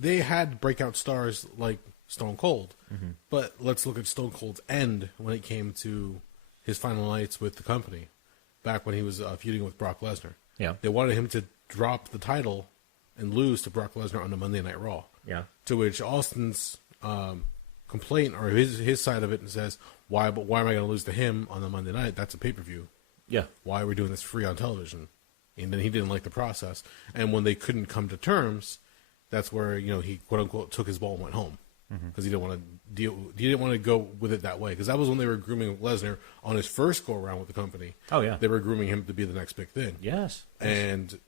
they had breakout stars like Stone Cold, but let's look at Stone Cold's end when it came to his final nights with the company, back when he was feuding with Brock Lesnar. Yeah. They wanted him to drop the title and lose to Brock Lesnar on the Monday Night Raw. Yeah. To which Austin's complaint, or his side of it, and says, why am I going to lose to him on the Monday night? That's a pay-per-view. Yeah. Why are we doing this free on television? And then he didn't like the process. And when they couldn't come to terms, that's where, he quote-unquote took his ball and went home. Because he didn't want to go with it that way. Because that was when they were grooming Lesnar on his first go-around with the company. Oh, yeah. They were grooming him to be the next big thing. Yes. And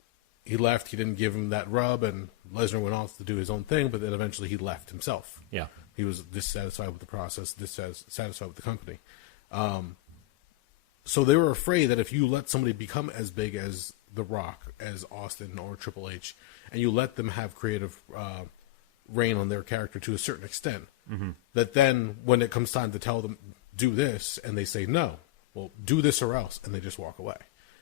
he left. He didn't give him that rub, and Lesnar went off to do his own thing, but then eventually he left himself. Yeah. He was dissatisfied with the process, dissatisfied with the company. So they were afraid that if you let somebody become as big as The Rock, as Austin, or Triple H, and you let them have creative reign on their character to a certain extent, that then when it comes time to tell them, do this, and they say no, well, do this or else, and they just walk away.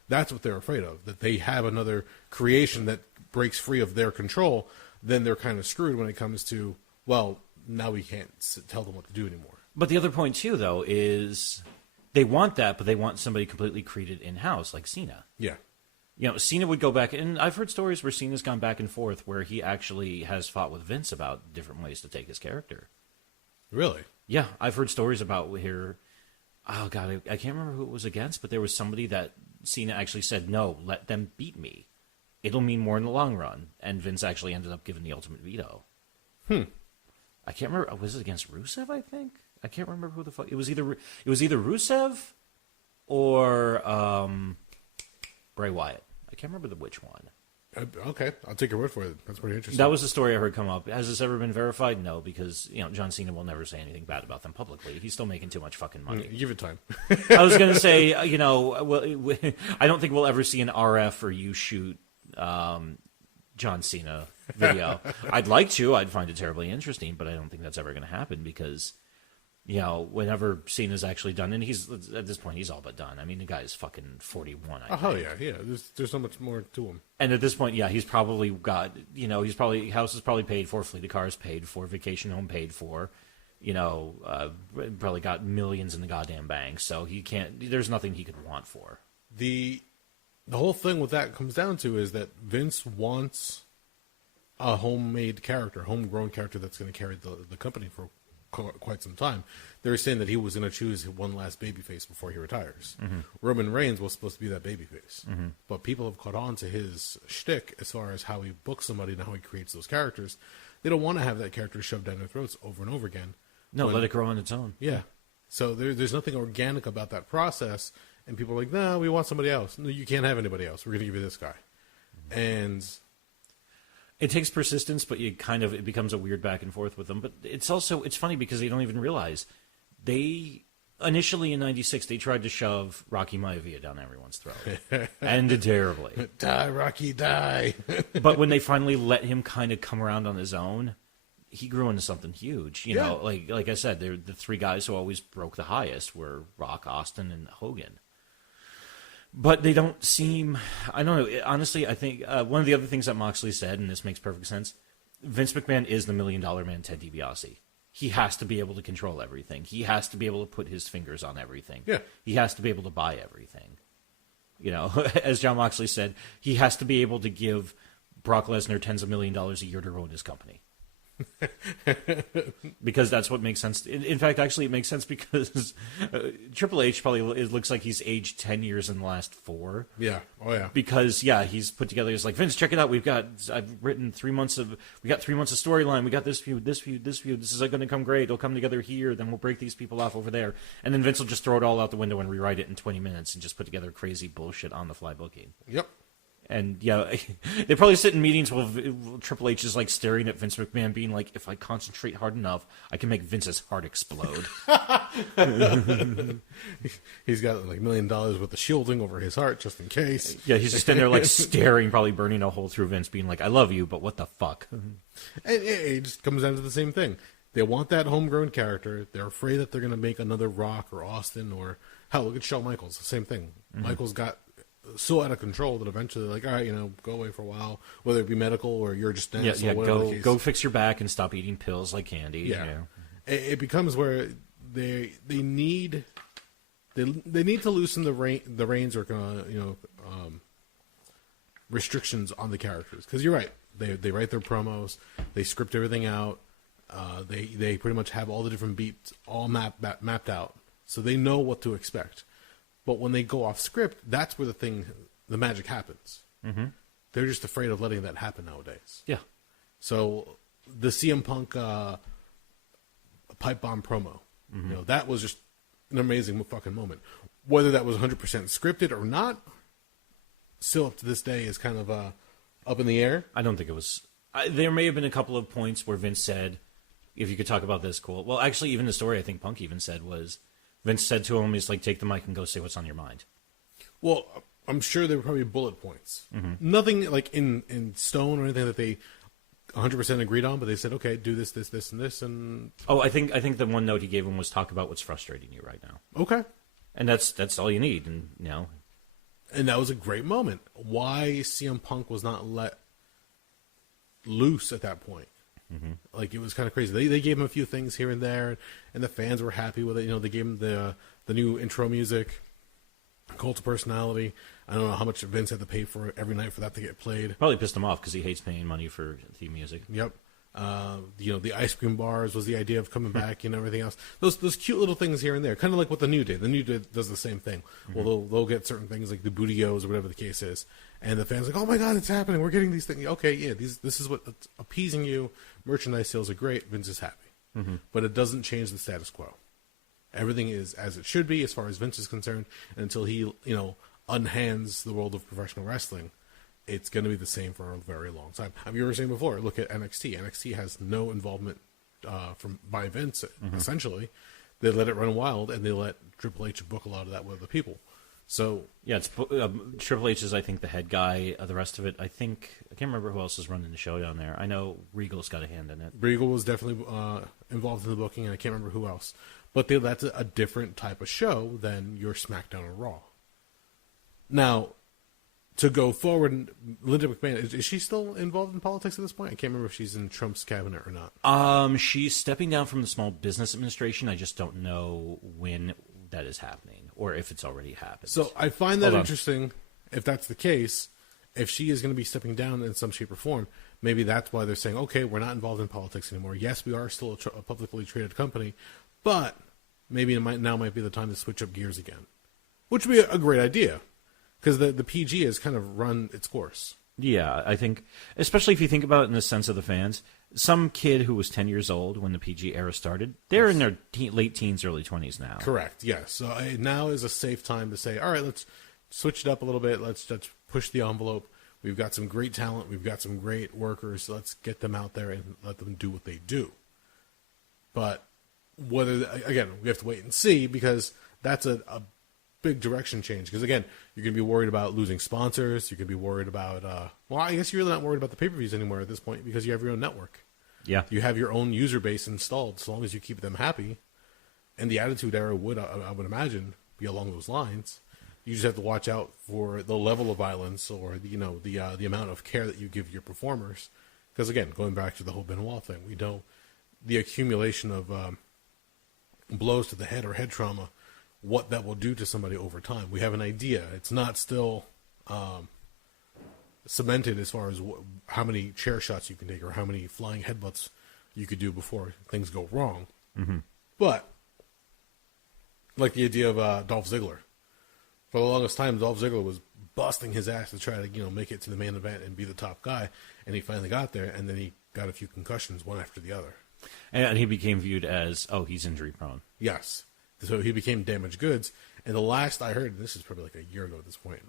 That's what they're afraid of, that they have another creation that breaks free of their control, then they're kind of screwed when it comes to, well, now we can't tell them what to do anymore. But the other point, too, though, is they want that, but they want somebody completely created in-house, like Cena. Yeah. Cena would go back, and I've heard stories where Cena's gone back and forth where he actually has fought with Vince about different ways to take his character. Really? Yeah, I've heard stories about here. Oh, God, I can't remember who it was against, but there was somebody that Cena actually said, no, let them beat me. It'll mean more in the long run. And Vince actually ended up giving the ultimate veto. I can't remember. Was it against Rusev, I think? I can't remember who the fuck. It was either Rusev or Bray Wyatt. I can't remember which one. Okay, I'll take your word for it. That's pretty interesting. That was the story I heard come up. Has this ever been verified? No, because John Cena will never say anything bad about them publicly. He's still making too much fucking money. Give it time. I was going to say, well, I don't think we'll ever see an RF or you shoot John Cena video. I'd like to. I'd find it terribly interesting, but I don't think that's ever going to happen because, whenever Cena's actually done, and he's at this point he's all but done. I mean, the guy is fucking 41. I think. Yeah. There's so much more to him. And at this point, he's probably got, house is probably paid for, fleet of cars paid for, vacation home paid for, probably got millions in the goddamn bank. So he can't. There's nothing he could want for. The whole thing with that comes down to is that Vince wants a homemade character, homegrown character that's going to carry the company for quite some time. They're saying that he was going to choose one last babyface before he retires. Roman Reigns was supposed to be that babyface, but people have caught on to his shtick as far as how he books somebody and how he creates those characters. They don't want to have that character shoved down their throats over and over again. No, let it grow on its own. Yeah. So there's nothing organic about that process, and people are like, no, we want somebody else. No, you can't have anybody else. We're going to give you this guy. And It takes persistence, but it becomes a weird back and forth with them. But it's funny because they don't even realize initially in '96 they tried to shove Rocky Maivia down everyone's throat, and did terribly. Die, Rocky, die! But when they finally let him kind of come around on his own, he grew into something huge. You know, like I said, they're the three guys who always broke the highest were Rock, Austin, and Hogan. But they don't seem... I don't know. Honestly, I think one of the other things that Moxley said, and this makes perfect sense, Vince McMahon is the $1 Million Man, Ted DiBiase. He has to be able to control everything. He has to be able to put his fingers on everything. Yeah. He has to be able to buy everything. You know, as John Moxley said, he has to be able to give Brock Lesnar tens of $1 million a year to ruin his company. Because that's what makes sense. In fact, actually, it makes sense because Triple H it looks like he's aged 10 years in the last 4. Yeah. Oh, yeah. Because, he's put together, he's like, Vince, check it out. I've written 3 months of storyline. We got this feud. This is going to come great. It'll come together here. Then we'll break these people off over there. And then Vince will just throw it all out the window and rewrite it in 20 minutes and just put together crazy bullshit on the fly booking. Yep. And they probably sit in meetings while Triple H is like staring at Vince McMahon, being like, "If I concentrate hard enough, I can make Vince's heart explode." He's got like $1 million worth of shielding over his heart just in case. Yeah, he's just standing there like staring, probably burning a hole through Vince, being like, "I love you, but what the fuck?" And it just comes down to the same thing. They want that homegrown character. They're afraid that they're going to make another Rock or Austin or hell, look at Shawn Michaels. The same thing. Mm-hmm. Michaels got so out of control that eventually they're like, all right, go away for a while, whether it be medical or you're just dense or whatever the case. Go fix your back and stop eating pills like candy. Yeah. It becomes where they need to loosen the reins or restrictions on the characters, because you're right, they write their promos, they script everything out, they pretty much have all the different beats all mapped out, so they know what to expect. But when they go off script, that's where the magic happens. Mm-hmm. They're just afraid of letting that happen nowadays. Yeah. So the CM Punk pipe bomb promo, that was just an amazing fucking moment. Whether that was 100% scripted or not, still up to this day is kind of up in the air. I don't think it was. There may have been a couple of points where Vince said, "If you could talk about this, cool." Well, actually, even the story I think Punk even said was, Vince said to him, he's like, take the mic and go say what's on your mind. Well, I'm sure there were probably bullet points. Mm-hmm. Nothing like in stone or anything that they 100% agreed on, but they said, okay, do this, and this. And I think the one note he gave him was talk about what's frustrating you right now. Okay. And that's all you need. And, And that was a great moment. Why CM Punk was not let loose at that point. Mm-hmm. Like, it was kind of crazy. They gave him a few things here and there, and the fans were happy with it. They gave him the new intro music, Cult of Personality. I don't know how much Vince had to pay for every night for that to get played. Probably pissed him off because he hates paying money for theme music. Yep. The ice cream bars was the idea of coming back and everything else. Those cute little things here and there, kind of like what the New did. The New does the same thing. Mm-hmm. Well, they'll get certain things like the Booty-O's or whatever the case is, and the fans are like, oh my god, it's happening. We're getting these things. Okay, yeah, this is what's appeasing you. Merchandise sales are great. Vince is happy, but it doesn't change the status quo. Everything is as it should be as far as Vince is concerned. And until he unhands the world of professional wrestling, it's going to be the same for a very long time. You were saying before, look at NXT. NXT has no involvement by Vince, essentially. They let it run wild, and they let Triple H book a lot of that with other people. So yeah, it's Triple H is, I think, the head guy. The rest of it, I can't remember who else is running the show down there. I know Regal's got a hand in it. Regal was definitely involved in the booking, and I can't remember who else. But that's a different type of show than your SmackDown or Raw. Now, to go forward, Linda McMahon, is she still involved in politics at this point? I can't remember if she's in Trump's cabinet or not. She's stepping down from the Small Business Administration. I just don't know when that is happening or if it's already happened. So I find that interesting. If that's the case, if she is going to be stepping down in some shape or form, maybe that's why they're saying, okay, we're not involved in politics anymore. Yes, we are still a publicly traded company, but maybe now might be the time to switch up gears again, which would be a great idea. Because the PG has kind of run its course. Yeah, I think, especially if you think about it in the sense of the fans, some kid who was 10 years old when the PG era started, they're in their late teens, early 20s now. Correct, yes. So now is a safe time to say, all right, let's switch it up a little bit. Let's push the envelope. We've got some great talent. We've got some great workers. Let's get them out there and let them do what they do. But again, we have to wait and see, because that's a big direction change. Because again, you're going to be worried about losing sponsors. You're going to be worried about, I guess you're really not worried about the pay-per-views anymore at this point, because you have your own network. Yeah. You have your own user base installed, so long as you keep them happy. And the Attitude Era would, I would imagine, be along those lines. You just have to watch out for the level of violence, or the amount of care that you give your performers. Because again, going back to the whole Benoit thing, we know the accumulation of blows to the head or head trauma, what that will do to somebody over time. We have an idea. It's not still cemented as far as how many chair shots you can take or how many flying headbutts you could do before things go wrong. Mm-hmm. But like the idea of Dolph Ziggler. For the longest time, Dolph Ziggler was busting his ass to try to make it to the main event and be the top guy, and he finally got there, and then he got a few concussions, one after the other. And he became viewed as, he's injury prone. Yes. So he became damaged goods. And the last I heard, this is probably like a year ago at this point,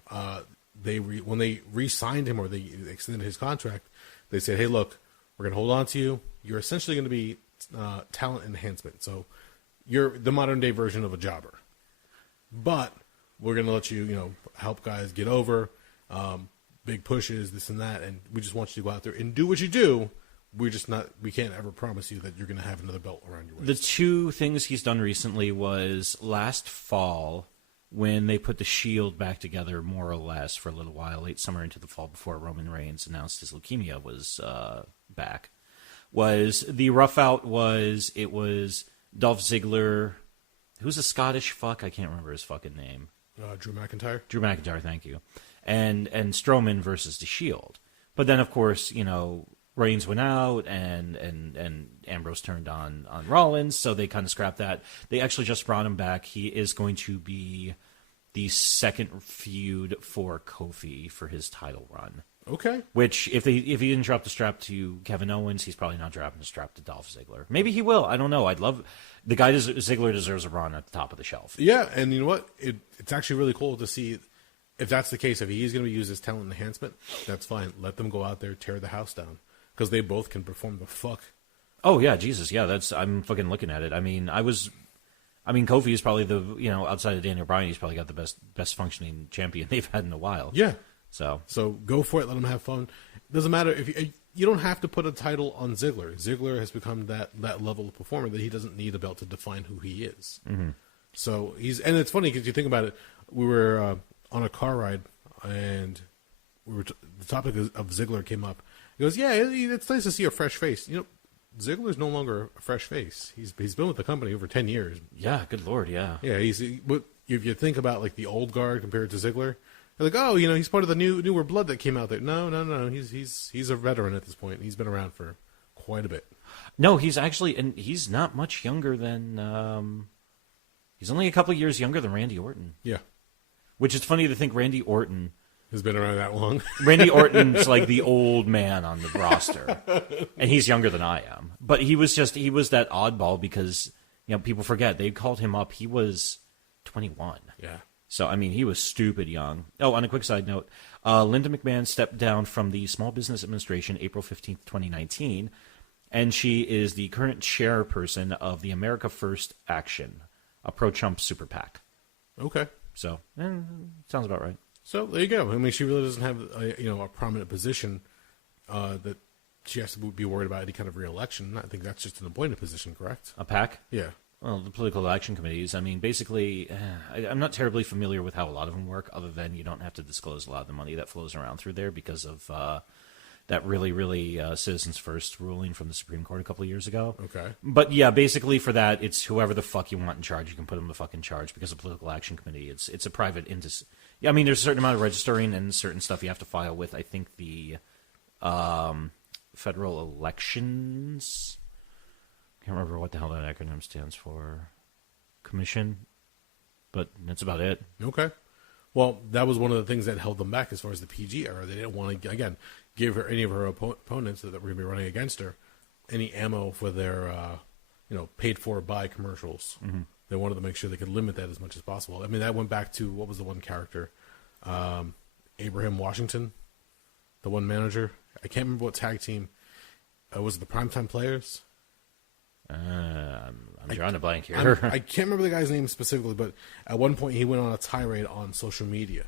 when they re-signed him or they extended his contract, they said, hey, look, we're going to hold on to you. You're essentially going to be talent enhancement. So you're the modern-day version of a jobber. But we're going to let you, help guys get over, big pushes, this and that, and we just want you to go out there and do what you do. We can't ever promise you that you're going to have another belt around your waist. The two things he's done recently was last fall, when they put the Shield back together more or less for a little while, late summer into the fall, before Roman Reigns announced his leukemia was back. The rough out was Dolph Ziggler, who's a Scottish fuck, I can't remember his fucking name. Drew McIntyre? Drew McIntyre, thank you. And Strowman versus the Shield. But then, of course, Reigns went out, and Ambrose turned on Rollins, so they kind of scrapped that. They actually just brought him back. He is going to be the second feud for Kofi for his title run. Okay. Which, if he didn't drop the strap to Kevin Owens, he's probably not dropping the strap to Dolph Ziggler. Maybe he will. I don't know. The guy Ziggler deserves a run at the top of the shelf. Yeah, and you know what? It's actually really cool to see if that's the case. If he's going to use his talent enhancement, that's fine. Let them go out there, tear the house down, because they both can perform the fuck. Oh yeah, Jesus, yeah. I'm fucking looking at it. I mean, Kofi is probably outside of Daniel Bryan, he's probably got the best functioning champion they've had in a while. Yeah. So go for it. Let them have fun. Doesn't matter if you don't have to put a title on Ziggler. Ziggler has become that level of performer that he doesn't need a belt to define who he is. Mm-hmm. So and it's funny because you think about it. We were on a car ride, and the topic of Ziggler came up. He goes, "Yeah, it's nice to see a fresh face." Ziggler's no longer a fresh face. He's been with the company over 10 years. Yeah, good lord, yeah. Yeah, if you think about like the old guard compared to Ziggler, they're like, he's part of the newer blood that came out there. No. He's a veteran at this point. He's been around for quite a bit. No, he's actually, and he's not much younger than. He's only a couple years younger than Randy Orton. Yeah, which is funny to think Randy Orton has been around that long. Randy Orton's like the old man on the roster, and he's younger than I am. But he was that oddball because people forget they called him up. He was 21. Yeah. So, I mean, he was stupid young. Oh, on a quick side note, Linda McMahon stepped down from the Small Business Administration April 15th, 2019, and she is the current chairperson of the America First Action, a pro-Trump super PAC. Okay. So, sounds about right. So, there you go. I mean, she really doesn't have a prominent position that she has to be worried about any kind of re-election. I think that's just an appointed position, correct? A PAC? Yeah. Well, the political action committees, I mean, basically, I'm not terribly familiar with how a lot of them work, other than you don't have to disclose a lot of the money that flows around through there because of that really, really Citizens First ruling from the Supreme Court a couple of years ago. Okay. But, yeah, basically for that, it's whoever the fuck you want in charge, you can put them the fuck in charge because of political action committee. It's a private industry. Yeah, I mean, there's a certain amount of registering and certain stuff you have to file with, I think, the federal elections. Can't remember what the hell that acronym stands for. Commission, but that's about it. Okay. Well, that was one of the things that held them back as far as the PG era. They didn't want to, again, give her any of her opponents that were going to be running against her any ammo for their, paid for by commercials. Mm-hmm. They wanted to make sure they could limit that as much as possible. I mean, that went back to, what was the one character? Abraham Washington. the one manager. I can't remember what tag team. Was it the Primetime Players? I'm drawing a blank here. I can't remember the guy's name specifically, but at one point he went on a tirade on social media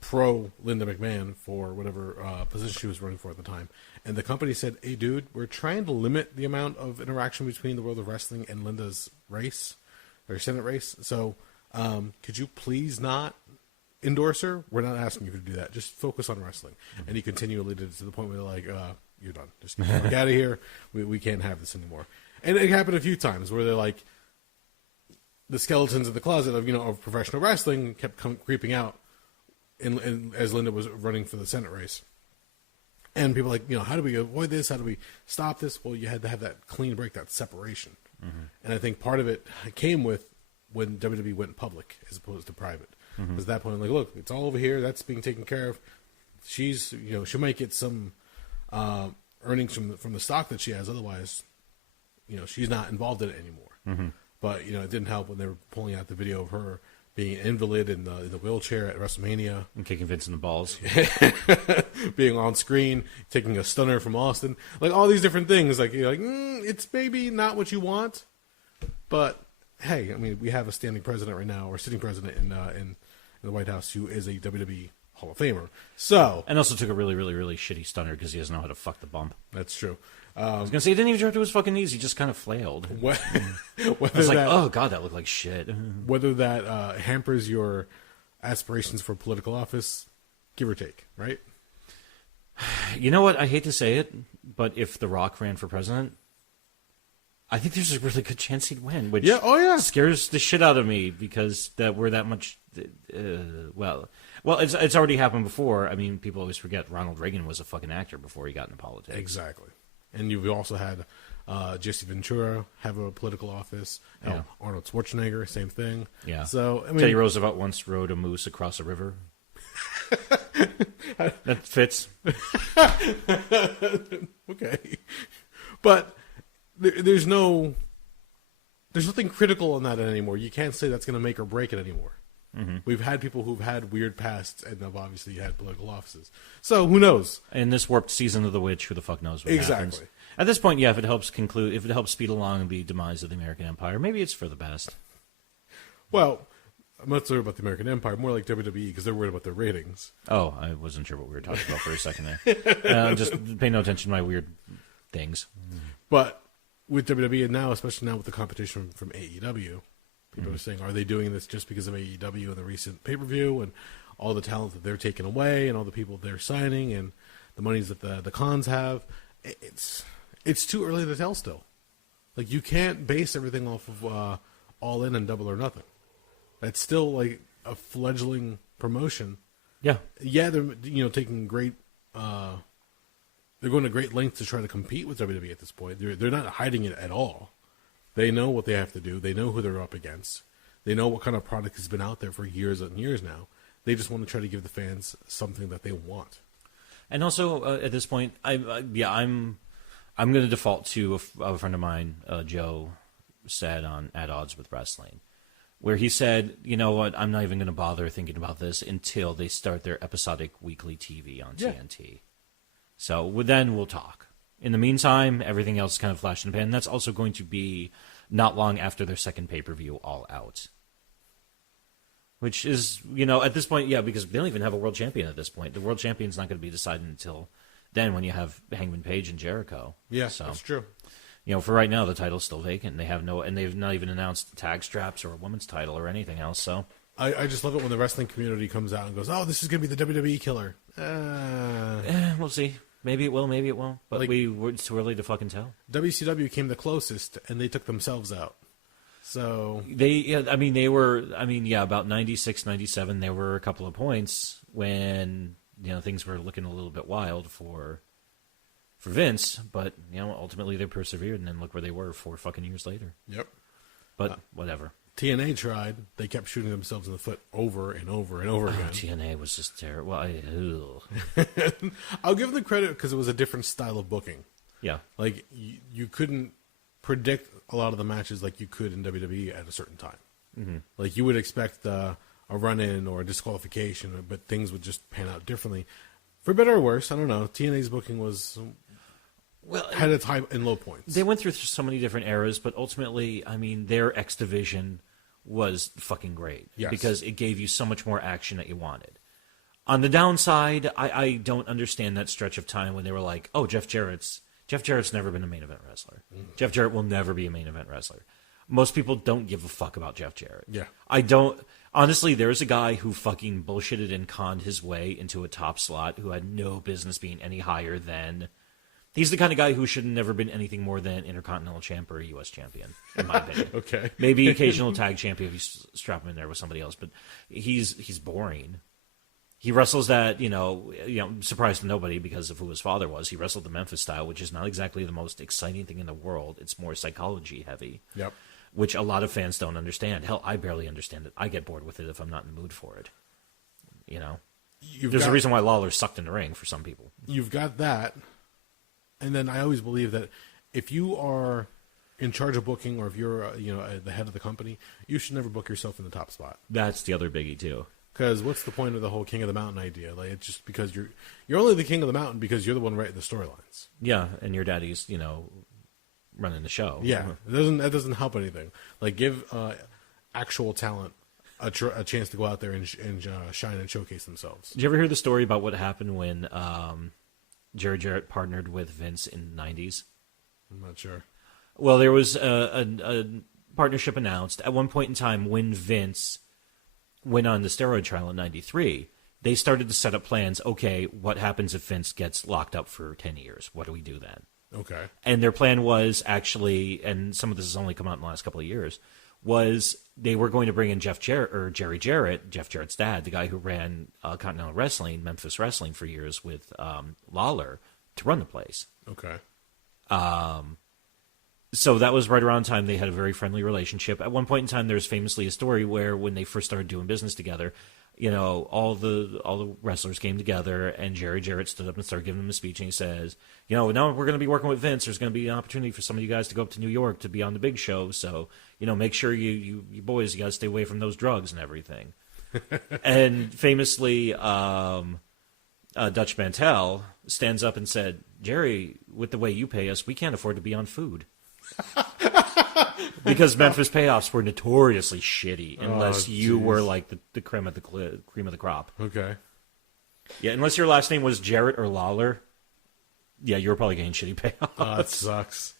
pro Linda McMahon for whatever position she was running for at the time. And the company said, hey, dude, we're trying to limit the amount of interaction between the world of wrestling and Linda's race, or Senate race. So could you please not endorse her? We're not asking you to do that. Just focus on wrestling. And he continually did it to the point where they're like, you're done. Just get out of here. We can't have this anymore. And it happened a few times where they're like, the skeletons in the closet of professional wrestling kept creeping out as Linda was running for the Senate race. And people were like, how do we avoid this? How do we stop this? Well, you had to have that clean break, that separation. Mm-hmm. And I think part of it came with when WWE went public as opposed to private. Mm-hmm. Because at that point, like, look, it's all over here. That's being taken care of. She's, she might get some earnings from the stock that she has. Otherwise, she's not involved in it anymore. Mm-hmm. But, it didn't help when they were pulling out the video of her being an invalid in the wheelchair at WrestleMania. And kicking Vince in the balls. Being on screen, taking a stunner from Austin. Like, all these different things. Like, you're like, it's maybe not what you want. But, hey, I mean, we have a standing president right now, or sitting president in the White House who is a WWE Hall of Famer. So, and also took a really, really, really shitty stunner because he doesn't know how to fuck the bump. That's true. I was going to say, he didn't even drop to his fucking knees. He just kind of flailed. I was like, oh, God, that looked like shit. Whether that hampers your aspirations for political office, give or take, right? You know what? I hate to say it, but if The Rock ran for president, I think there's a really good chance he'd win, which scares the shit out of me because we're that much... well, it's already happened before. I mean, people always forget Ronald Reagan was a fucking actor before he got into politics. Exactly. And you've also had Jesse Ventura have a political office. Yeah. Arnold Schwarzenegger, same thing. Yeah. So I mean, Teddy Roosevelt once rode a moose across a river. That fits. Okay, but there's nothing critical on that anymore. You can't say that's going to make or break it anymore. Mm-hmm. We've had people who've had weird pasts and have obviously had political offices. So who knows? In this warped season of The Witch, who the fuck knows what exactly happens? At this point, if it helps speed along the demise of the American Empire, maybe it's for the best. Well, I'm not worried about the American Empire, more like WWE, because they're worried about their ratings. Oh, I wasn't sure what we were talking about for a second there. Just pay no attention to my weird things. But with WWE and now, especially now with the competition from AEW, people are saying, are they doing this just because of AEW and the recent pay-per-view and all the talent that they're taking away and all the people they're signing and the monies that the cons have? It's too early to tell still. Like, you can't base everything off of All In and Double or Nothing. That's still like a fledgling promotion. Yeah. Yeah, they're taking great they're going to great lengths to try to compete with WWE at this point. They're not hiding it at all. They know what they have to do. They know who they're up against. They know what kind of product has been out there for years and years now. They just want to try to give the fans something that they want. And also, at this point, I'm going to default to a friend of mine, Joe, said on At Odds with Wrestling, where he said, you know what, I'm not even going to bother thinking about this until they start their episodic weekly TV on TNT. So then we'll talk. In the meantime, everything else is kind of flash in the pan. That's also going to be not long after their second pay-per-view, All Out. Which is, at this point, because they don't even have a world champion at this point. The world champion's not going to be decided until then when you have Hangman Page and Jericho. Yeah, that's true. For right now, the title's still vacant. They've not even announced tag straps or a women's title or anything else, so... I just love it when the wrestling community comes out and goes, oh, this is going to be the WWE killer. We'll see. Maybe it will, maybe it won't. But it's too early to fucking tell. WCW came the closest, and they took themselves out. So about 96, 97, there were a couple of points when things were looking a little bit wild for Vince, but ultimately they persevered, and then look where they were 4 fucking years later. Yep. But whatever. TNA tried. They kept shooting themselves in the foot over and over and over again. TNA was just terrible. I'll give them credit because it was a different style of booking. Yeah. Like, you couldn't predict a lot of the matches like you could in WWE at a certain time. Mm-hmm. Like, you would expect a run-in or a disqualification, but things would just pan out differently. For better or worse, I don't know. TNA's booking had its high and low points. They went through so many different eras, but ultimately, I mean, their X Division was fucking great. Yes. Because it gave you so much more action that you wanted. On the downside, I don't understand that stretch of time when they were like, oh, Jeff Jarrett's never been a main event wrestler. Jeff Jarrett will never be a main event wrestler. Most people don't give a fuck about Jeff Jarrett. Yeah. I don't. Honestly, there's a guy who fucking bullshitted and conned his way into a top slot who had no business being any higher than... He's the kind of guy who should have never been anything more than Intercontinental Champ or U.S. Champion, in my opinion. Okay. Maybe occasional tag champion if you strap him in there with somebody else, but he's boring. He wrestles that, surprise to nobody because of who his father was. He wrestled the Memphis style, which is not exactly the most exciting thing in the world. It's more psychology heavy. Yep. Which a lot of fans don't understand. Hell, I barely understand it. I get bored with it if I'm not in the mood for it. There's a reason why Lawler sucked in the ring for some people. You've got that. And then I always believe that if you are in charge of booking or if you're, the head of the company, you should never book yourself in the top spot. That's the other biggie, too. Because what's the point of the whole King of the Mountain idea? Like, it's just because you're only the King of the Mountain because you're the one writing the storylines. Yeah, and your daddy's, running the show. Yeah, that doesn't help anything. Like, give actual talent a chance to go out there and shine and showcase themselves. Did you ever hear the story about what happened when Jerry Jarrett partnered with Vince in the 90s? I'm not sure. Well, there was a partnership announced. At one point in time, when Vince went on the steroid trial in 93, they started to set up plans. Okay, what happens if Vince gets locked up for 10 years? What do we do then? Okay. And their plan was actually, and some of this has only come out in the last couple of years, was they were going to bring in Jerry Jarrett, Jeff Jarrett's dad, the guy who ran Continental Wrestling, Memphis Wrestling for years with Lawler, to run the place. Okay. So that was right around the time they had a very friendly relationship. At one point in time, there's famously a story where when they first started doing business together, all the wrestlers came together, and Jerry Jarrett stood up and started giving them a speech, and he says, now we're going to be working with Vince. There's going to be an opportunity for some of you guys to go up to New York to be on the big show. So, make sure you boys, you got to stay away from those drugs and everything. And famously, Dutch Mantel stands up and said, Jerry, with the way you pay us, we can't afford to be on food. Because Memphis payoffs were notoriously shitty unless you were like the cream of the crop. Okay. Yeah, unless your last name was Jarrett or Lawler. Yeah, you were probably getting shitty payoffs. Oh, that sucks.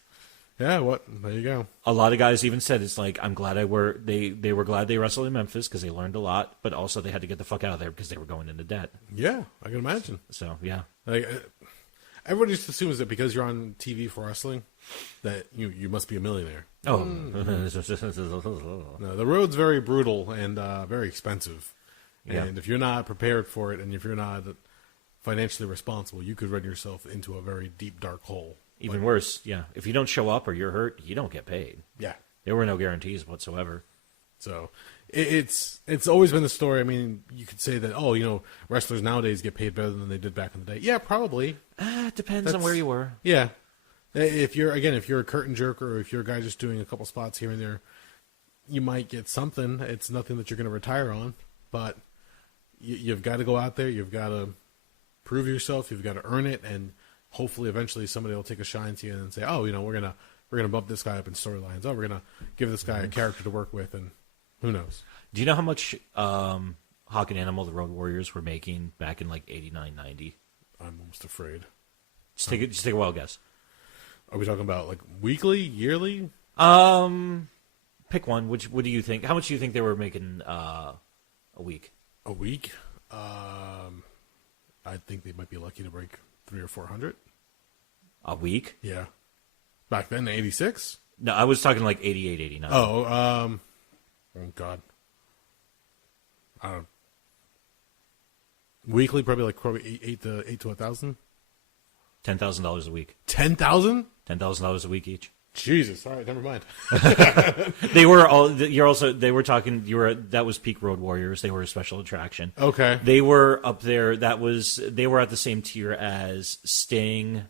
Yeah, there you go. A lot of guys even said it's like, I'm glad they were glad they wrestled in Memphis because they learned a lot, but also they had to get the fuck out of there because they were going into debt. Yeah, I can imagine. So, yeah. Like, everybody just assumes that because you're on TV for wrestling, that you must be a millionaire. Oh. No, the road's very brutal and very expensive. Yeah. And if you're not prepared for it and if you're not financially responsible, you could run yourself into a very deep, dark hole. Even worse, yeah. If you don't show up or you're hurt, you don't get paid. Yeah. There were no guarantees whatsoever. So it's always been the story. I mean, you could say that, wrestlers nowadays get paid better than they did back in the day. Yeah, probably. It depends on where you were. Yeah. If you're a curtain jerker or if you're a guy just doing a couple spots here and there, you might get something. It's nothing that you're going to retire on, but you've got to go out there. You've got to prove yourself. You've got to earn it, and hopefully eventually somebody will take a shine to you and say, oh, we're gonna bump this guy up in storylines. Oh, we're gonna give this guy a character to work with, and who knows? Do you know how much Hawk and Animal, the Road Warriors, were making back in like 89, 90? I'm almost afraid. Just take a wild guess. Are we talking about like weekly, yearly? Pick one. What do you think? How much do you think they were making a week? A week? I think they might be lucky to break 300 or 400. A week? Yeah. Back then, 86? No, I was talking like 88, 89. Oh, God. I don't know. Weekly, probably 8 to 1,000. $10,000 a week. 10,000? $10,000 a week each. Jesus! All right, never mind. They were all. You're also. They were talking. That was peak Road Warriors. They were a special attraction. Okay. They were up there. They were at the same tier as Sting.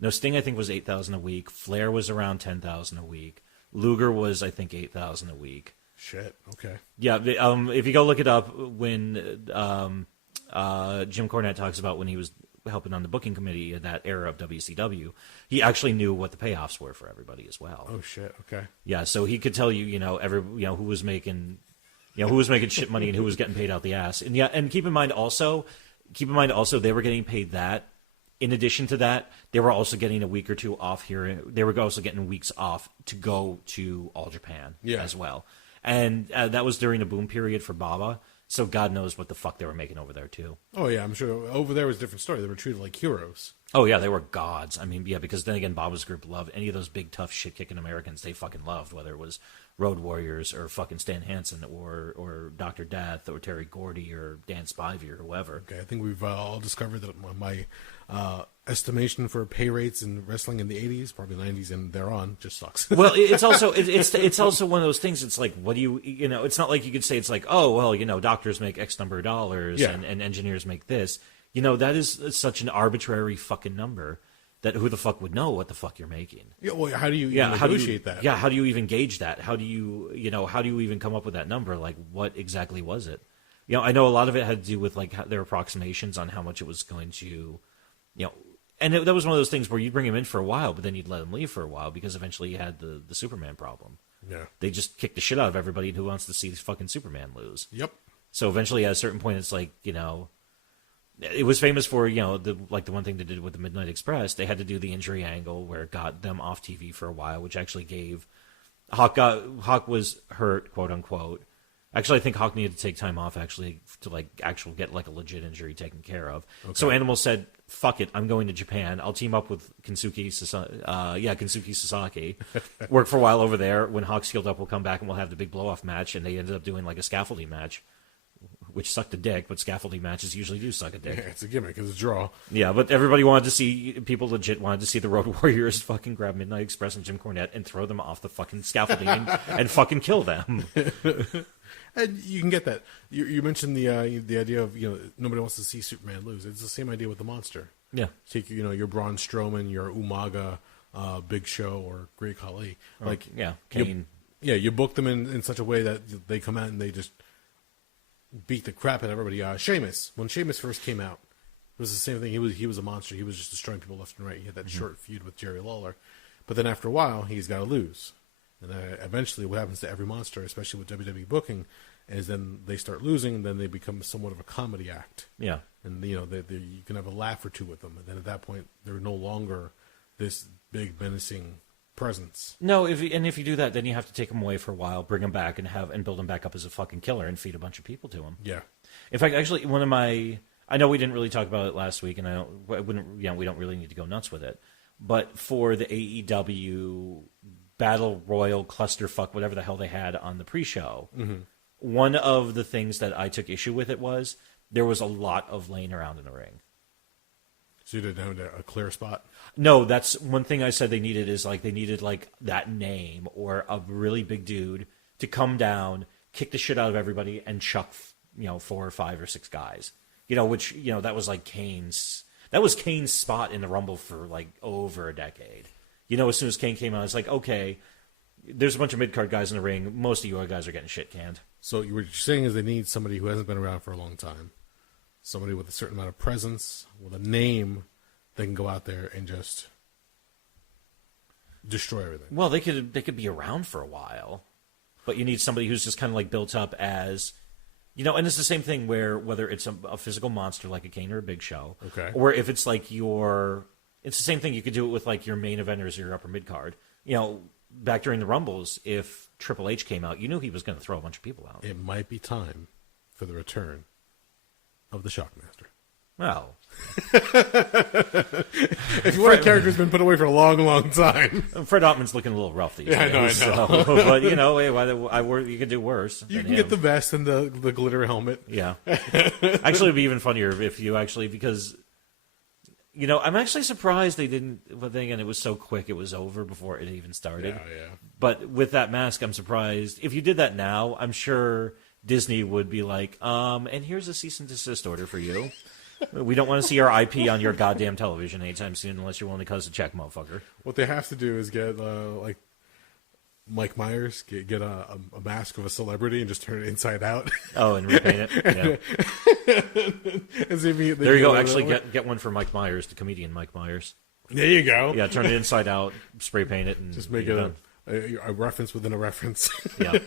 No, Sting I think was 8,000 a week. Flair was around 10,000 a week. Luger was I think 8,000 a week. Shit. Okay. Yeah. If you go look it up, when Jim Cornette talks about when he was helping on the booking committee of that era of WCW, he actually knew what the payoffs were for everybody as well. Oh shit! Okay. Yeah, so he could tell you, who was making shit money and who was getting paid out the ass. And yeah, and keep in mind also they were getting paid that. In addition to that, they were also getting a week or two off here. They were also getting weeks off to go to All Japan as well. And that was during a boom period for Baba. So God knows what the fuck they were making over there, too. Oh, yeah, I'm sure. Over there was a different story. They were treated like heroes. Oh, yeah, they were gods. I mean, yeah, because then again, Baba's group loved any of those big, tough, shit-kicking Americans. They fucking loved, whether it was Road Warriors or fucking Stan Hansen or Dr. Death or Terry Gordy or Dan Spivey or whoever. Okay, I think we've all discovered that my estimation for pay rates in wrestling in the 80s, probably 90s and thereon, just sucks. Well, it's also it's also one of those things. It's like, what do you it's not like you could say it's like, oh, well, doctors make X number of dollars and engineers make this. That is such an arbitrary fucking number that who the fuck would know what the fuck you're making? Yeah, well, how do you negotiate that? Yeah, how do you even gauge that? How do you even come up with that number? Like, what exactly was it? I know a lot of it had to do with like their approximations on how much it was going to, and that was one of those things where you'd bring him in for a while, but then you'd let him leave for a while because eventually you had the Superman problem. Yeah. They just kick the shit out of everybody who wants to see fucking Superman lose. Yep. So eventually at a certain point it's like, it was famous for, the one thing they did with the Midnight Express. They had to do the injury angle where it got them off TV for a while, which actually gave Hawk was hurt, quote unquote. Actually, I think Hawk needed to take time off actually to get a legit injury taken care of. Okay. So Animal said, "Fuck it, I'm going to Japan. I'll team up with Kensuke Sasaki. Work for a while over there. When Hawk's healed up, we'll come back and we'll have the big blow off match." And they ended up doing like a scaffolding match, which sucked a dick. But scaffolding matches usually do suck a dick. Yeah, it's a gimmick. It's a draw. Yeah, but everybody wanted to see legit wanted to see the Road Warriors fucking grab Midnight Express and Jim Cornette and throw them off the fucking scaffolding and fucking kill them. And you can get that. You mentioned the idea of nobody wants to see Superman lose. It's the same idea with the monster. Yeah, take your Braun Strowman, your Umaga, Big Show, or Great Khali. Kane. You book them in such a way that they come out and they just beat the crap out of everybody. Sheamus, when Sheamus first came out, it was the same thing. He was a monster. He was just destroying people left and right. He had that short feud with Jerry Lawler, but then after a while, he's got to lose. And eventually, what happens to every monster, especially with WWE booking, is then they start losing, and then they become somewhat of a comedy act. Yeah. And, you can have a laugh or two with them. And then at that point, they're no longer this big, menacing presence. No, if you do that, then you have to take them away for a while, bring them back, and build them back up as a fucking killer and feed a bunch of people to him. Yeah. In fact, actually, I know we didn't really talk about it last week, and we don't really need to go nuts with it. But for the AEW Battle Royal clusterfuck, whatever the hell they had on the pre-show, one of the things that I took issue with it was there was a lot of laying around in the ring. So you didn't have a clear spot? No, that's one thing I said they needed is they needed that name or a really big dude to come down, kick the shit out of everybody, and chuck 4 or 5 or 6 guys. Which that was Kane's spot in the Rumble for over a decade. As soon as Kane came out, it's like, okay, there's a bunch of mid-card guys in the ring. Most of you guys are getting shit canned. So what you're saying is they need somebody who hasn't been around for a long time. Somebody with a certain amount of presence, with a name, they can go out there and just destroy everything. Well, they could be around for a while. But you need somebody who's just kind of built up as... and it's the same thing whether it's a physical monster like a Kane or a Big Show. Okay. Or if it's it's the same thing. You could do it with your main eventers or your upper mid card. Back during the Rumbles, if Triple H came out, you knew he was going to throw a bunch of people out. It might be time for the return of the Shockmaster. Well, if you want a character who's been put away for a long, long time, Fred Ottman's looking a little rough these days. I know. So, but you could do worse. You can get the vest and the glitter helmet. Yeah, actually, it'd be even funnier if you because. I'm actually surprised they didn't. But then again, it was so quick; it was over before it even started. Yeah. But with that mask, I'm surprised. If you did that now, I'm sure Disney would be like, and here's a cease and desist order for you. We don't want to see our IP on your goddamn television anytime soon, unless you're willing to cut us a check, motherfucker. What they have to do is get Mike Myers, get a mask of a celebrity and just turn it inside out. Oh, and repaint it. Yeah. And see if there you go. Actually, get one for Mike Myers, the comedian Mike Myers. There you go. Yeah, turn it inside out, spray paint it, and just make it a reference within a reference. Yeah,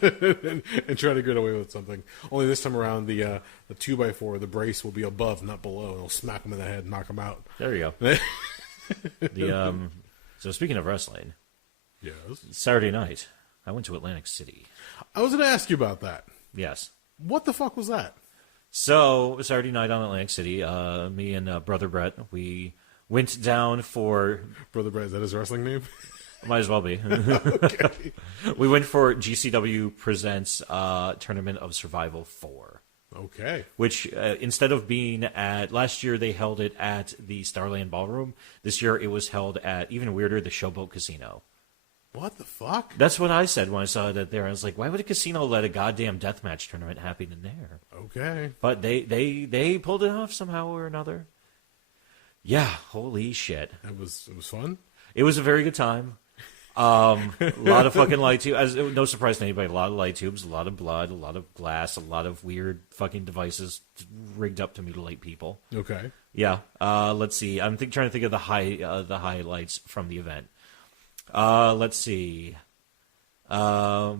and try to get away with something. Only this time around, the 2x4, the brace will be above, not below, and it'll smack him in the head, and knock him out. There you go. So speaking of wrestling, yes, Saturday night I went to Atlantic City. I was going to ask you about that. Yes. What the fuck was that? So Saturday night on Atlantic City, me and Brother Brett, we went down for... Brother Brett, is that his wrestling name? Might as well be. Okay. We went for GCW Presents Tournament of Survival 4. Okay. Which, instead of being at... Last year, they held it at the Starland Ballroom. This year, it was held at, even weirder, the Showboat Casino. What the fuck? That's what I said when I saw it there. I was like, why would a casino let a goddamn deathmatch tournament happen in there? Okay. But they pulled it off somehow or another. Yeah, holy shit. It was fun? It was a very good time. A lot of fucking light tubes. No surprise to anybody. A lot of light tubes, a lot of blood, a lot of glass, a lot of weird fucking devices rigged up to mutilate people. Okay. Yeah. Let's see. I'm trying to think of the highlights from the event. Let's see. So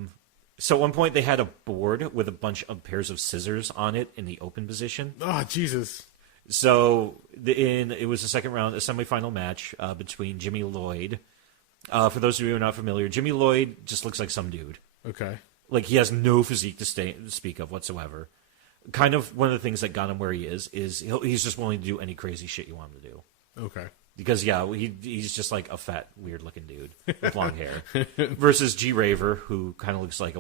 at one point they had a board with a bunch of pairs of scissors on it in the open position. Oh, Jesus. So it was the second round, a semifinal match between Jimmy Lloyd. For those of you who are not familiar, Jimmy Lloyd just looks like some dude. Okay. Like, he has no physique to speak of whatsoever. Kind of one of the things that got him where he is he's just willing to do any crazy shit you want him to do. Okay. Because, yeah, he's just like a fat, weird-looking dude with long hair. Versus G. Raver, who kind of looks like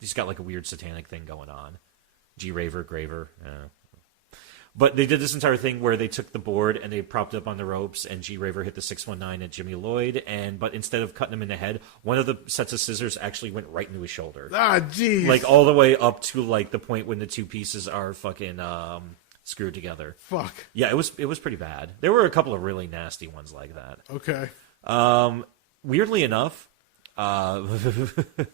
he's got like a weird satanic thing going on. G. Raver, Graver, But they did this entire thing where they took the board and they propped up on the ropes, and G. Raver hit the 619 at Jimmy Lloyd, but instead of cutting him in the head, one of the sets of scissors actually went right into his shoulder. Ah, jeez. Like, all the way up to, like, the point when the two pieces are fucking screwed together. Fuck. Yeah, it was pretty bad. There were a couple of really nasty ones like that. Okay. Weirdly enough, the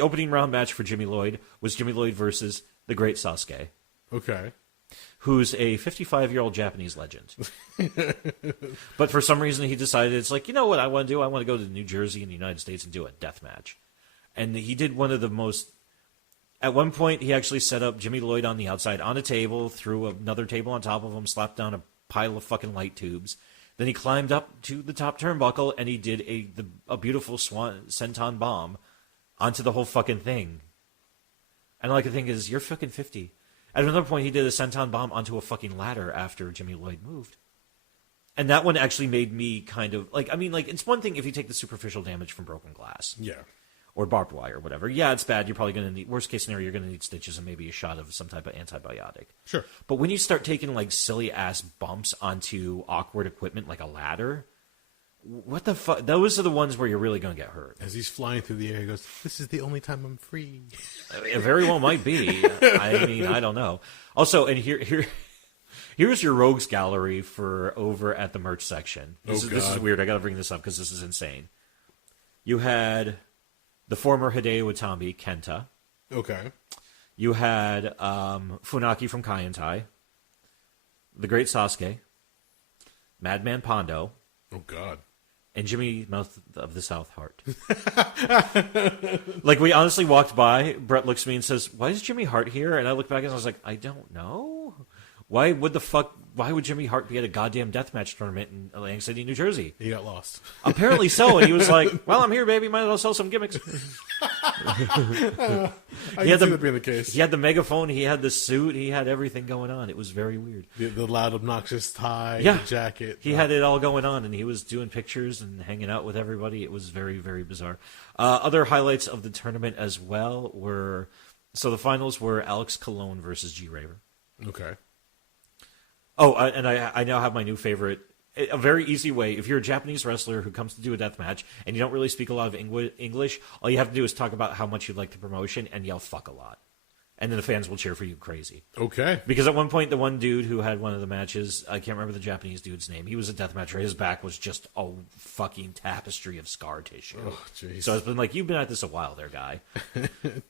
opening round match for Jimmy Lloyd was Jimmy Lloyd versus the Great Sasuke. Okay. Who's a 55-year-old Japanese legend. But for some reason, he decided, it's like, you know what I want to do? I want to go to New Jersey in the United States and do a death match. And he did one of the most... At one point, he actually set up Jimmy Lloyd on the outside on a table, threw another table on top of him, slapped down a pile of fucking light tubes. Then he climbed up to the top turnbuckle, and he did a beautiful senton bomb onto the whole fucking thing. And all I could think is, you're fucking 50. At another point, he did a senton bomb onto a fucking ladder after Jimmy Lloyd moved. And that one actually made me kind of... it's one thing if you take the superficial damage from broken glass. Yeah. Or barbed wire or whatever. Yeah, it's bad. You're probably going to need... Worst case scenario, you're going to need stitches and maybe a shot of some type of antibiotic. Sure. But when you start taking, like, silly-ass bumps onto awkward equipment like a ladder... What the fuck? Those are the ones where you're really going to get hurt. As he's flying through the air, he goes, "This is the only time I'm free." It very well might be. I don't know. Also, and here's your rogues gallery for over at the merch section. This is weird. I got to bring this up because this is insane. You had the former Hideo Itami, Kenta. Okay. You had Funaki from Kaientai, the Great Sasuke, Madman Pondo. Oh, God. And Jimmy Mouth of the South Hart. Like, we honestly walked by, Brett looks at me and says, "Why is Jimmy Hart here?" And I looked back and I was like, I don't know. Why would Jimmy Hart be at a goddamn deathmatch tournament in Atlantic City, New Jersey? He got lost. Apparently Apparently so. And he was like, "Well, I'm here, baby. Might as well sell some gimmicks." I can see that being the case. He had the megaphone. He had the suit. He had everything going on. It was very weird. The loud, obnoxious tie, yeah. the jacket. He had it all going on, and he was doing pictures and hanging out with everybody. It was very, very bizarre. Other highlights of the tournament as well were... So the finals were Alex Colon versus G. Raver. Okay. Oh, and I now have my new favorite. A very easy way. If you're a Japanese wrestler who comes to do a death match and you don't really speak a lot of English, all you have to do is talk about how much you like the promotion and yell "fuck" a lot. and then the fans will cheer for you crazy. Okay. Because at one point, the one dude who had one of the matches, I can't remember the Japanese dude's name, he was a deathmatcher. His back was just a fucking tapestry of scar tissue. Oh, jeez. So it's been like, you've been at this a while there, guy.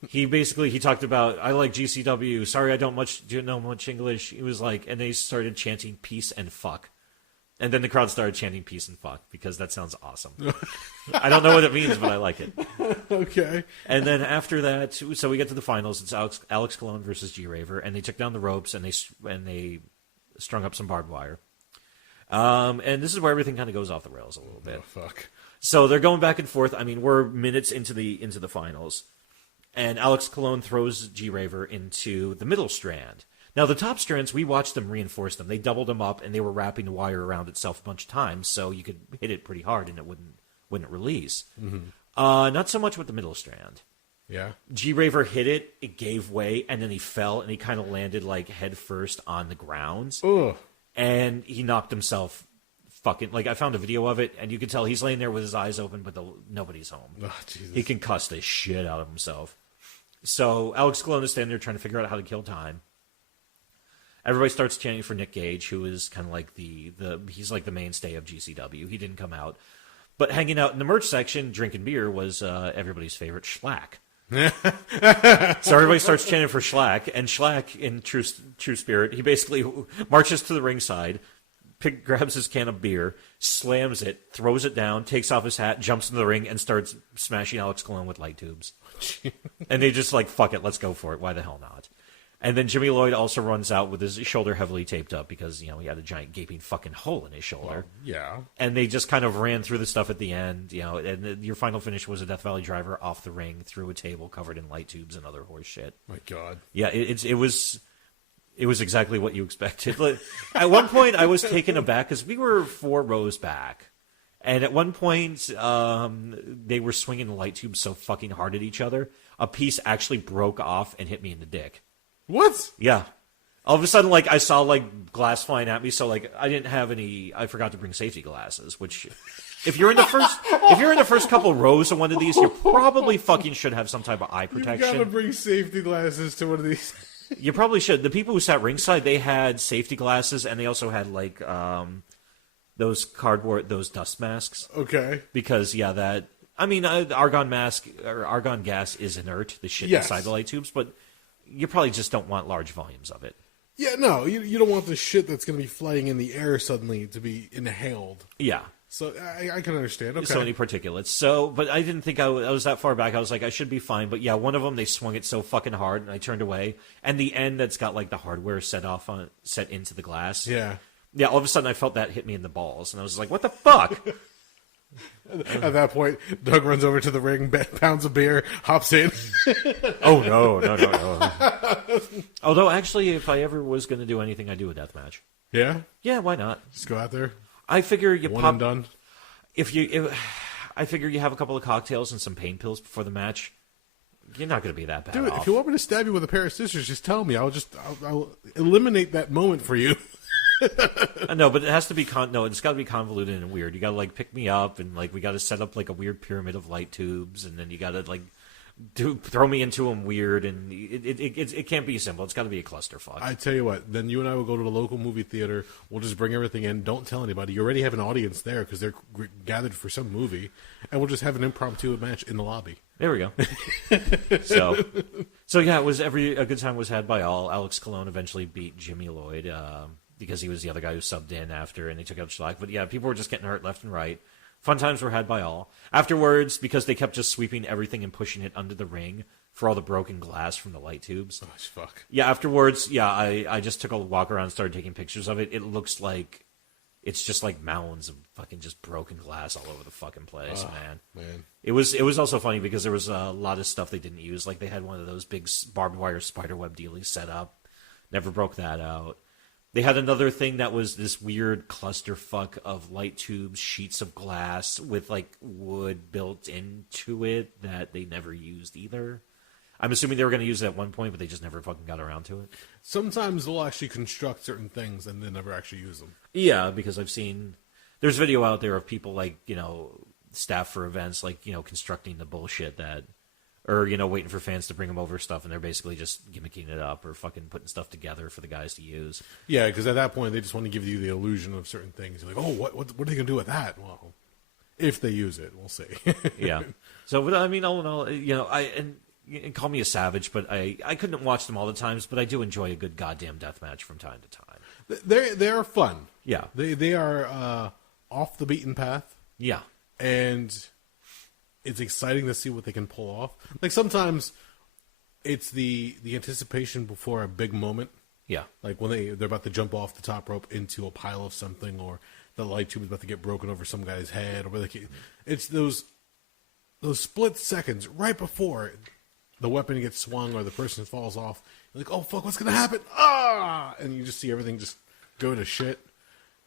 he talked about, I like GCW. Sorry, I don't know much English. He was like, and they started chanting peace and fuck. And then the crowd started chanting peace and fuck because that sounds awesome. I don't know what it means, but I like it. Okay. And then after that, so we get to the finals. It's Alex Colon versus G-Raver, and they took down the ropes and they strung up some barbed wire. And this is where everything kind of goes off the rails a little bit. Oh, fuck. So they're going back and forth. I mean, we're minutes into the finals, and Alex Colon throws G-Raver into the middle strand. Now, the top strands, we watched them reinforce them. They doubled them up, and they were wrapping the wire around itself a bunch of times, so you could hit it pretty hard, and it wouldn't release. Mm-hmm. Not so much with the middle strand. Yeah. G-Raver hit it, it gave way, and then he fell, and he kind of landed, like, head first on the ground. Ugh. And he knocked himself fucking... Like, I found a video of it, and you could tell he's laying there with his eyes open, but nobody's home. Oh, Jesus. He concussed the shit out of himself. So, Alex Colon is standing there trying to figure out how to kill time. Everybody starts chanting for Nick Gage, who is kind of like he's like the mainstay of GCW. He didn't come out. But hanging out in the merch section, drinking beer, was everybody's favorite, Schlack. So everybody starts chanting for Schlack, and Schlack, in true spirit, he basically marches to the ringside, grabs his can of beer, slams it, throws it down, takes off his hat, jumps into the ring, and starts smashing Alex Colon with light tubes. And they just like, fuck it, let's go for it. Why the hell not? And then Jimmy Lloyd also runs out with his shoulder heavily taped up because, he had a giant gaping fucking hole in his shoulder. Well, yeah. And they just kind of ran through the stuff at the end, and your final finish was a Death Valley driver off the ring through a table covered in light tubes and other horse shit. My God. Yeah, it was exactly what you expected. At one point, I was taken aback because we were 4 rows back. And at one point, they were swinging the light tubes so fucking hard at each other, a piece actually broke off and hit me in the dick. What? Yeah. All of a sudden, I saw, glass flying at me, so, I didn't have any... I forgot to bring safety glasses, which... If you're in the first couple rows of one of these, you probably fucking should have some type of eye protection. You gotta bring safety glasses to one of these. You probably should. The people who sat ringside, they had safety glasses, and they also had, those dust masks. Okay. Because, argon mask, or argon gas is inert, the shit inside the light tubes, but... You probably just don't want large volumes of it. Yeah, no, you don't want the shit that's going to be flying in the air suddenly to be inhaled. Yeah. So I can understand. Okay. So many particulates. So, but I didn't think I was that far back. I was like, I should be fine. But yeah, one of them, they swung it so fucking hard, and I turned away. And the end that's got the hardware set into the glass. Yeah. Yeah, all of a sudden I felt that hit me in the balls. And I was like, what the fuck? At that point, Doug runs over to the ring, pounds a beer, hops in. Oh, no. Although, actually, if I ever was going to do anything, I'd do a deathmatch. Yeah? Yeah, why not? Just go out there. I figure you One pop... and done. I figure you have a couple of cocktails and some pain pills before the match. You're not going to be that bad Dude, off. if you want me to stab you with a pair of scissors, just tell me. I'll eliminate that moment for you. No, but it has to be it's got to be convoluted and weird. You got to pick me up, and we got to set up a weird pyramid of light tubes, and then you got to throw me into them weird, and it can't be simple. It's got to be a clusterfuck. I tell you what, then you and I will go to the local movie theater. We'll just bring everything in. Don't tell anybody. You already have an audience there because they're gathered for some movie, and we'll just have an impromptu match in the lobby. There we go. So yeah, a good time was had by all. Alex Colon eventually beat Jimmy Lloyd. Because he was the other guy who subbed in after, and they took out Schlack. But yeah, people were just getting hurt left and right. Fun times were had by all. Afterwards, because they kept just sweeping everything and pushing it under the ring for all the broken glass from the light tubes. Oh, fuck. Yeah, afterwards, I just took a walk around and started taking pictures of it. It looks like it's just mounds of fucking just broken glass all over the fucking place, man. It was also funny because there was a lot of stuff they didn't use. They had one of those big barbed wire spiderweb dealies set up. Never broke that out. They had another thing that was this weird clusterfuck of light tubes, sheets of glass with wood built into it that they never used either. I'm assuming they were going to use it at one point, but they just never fucking got around to it. Sometimes they'll actually construct certain things and then never actually use them. Yeah, because I've seen... There's video out there of people staff for events, constructing the bullshit that or waiting for fans to bring them over stuff, and they're basically just gimmicking it up or fucking putting stuff together for the guys to use. Yeah, because at that point they just want to give you the illusion of certain things. You're like, oh, what are they gonna do with that? Well, if they use it, we'll see. Yeah. So, but I mean, all in all, and call me a savage, but I couldn't watch them all the times, but I do enjoy a good goddamn deathmatch from time to time. They're fun. Yeah. They are off the beaten path. Yeah. And it's exciting to see what they can pull off. Like sometimes it's the anticipation before a big moment. Yeah. Like when they're about to jump off the top rope into a pile of something, or the light tube is about to get broken over some guy's head, or it's those split seconds right before the weapon gets swung or the person falls off. You're like, oh fuck, what's gonna happen? Ah! And you just see everything just go to shit.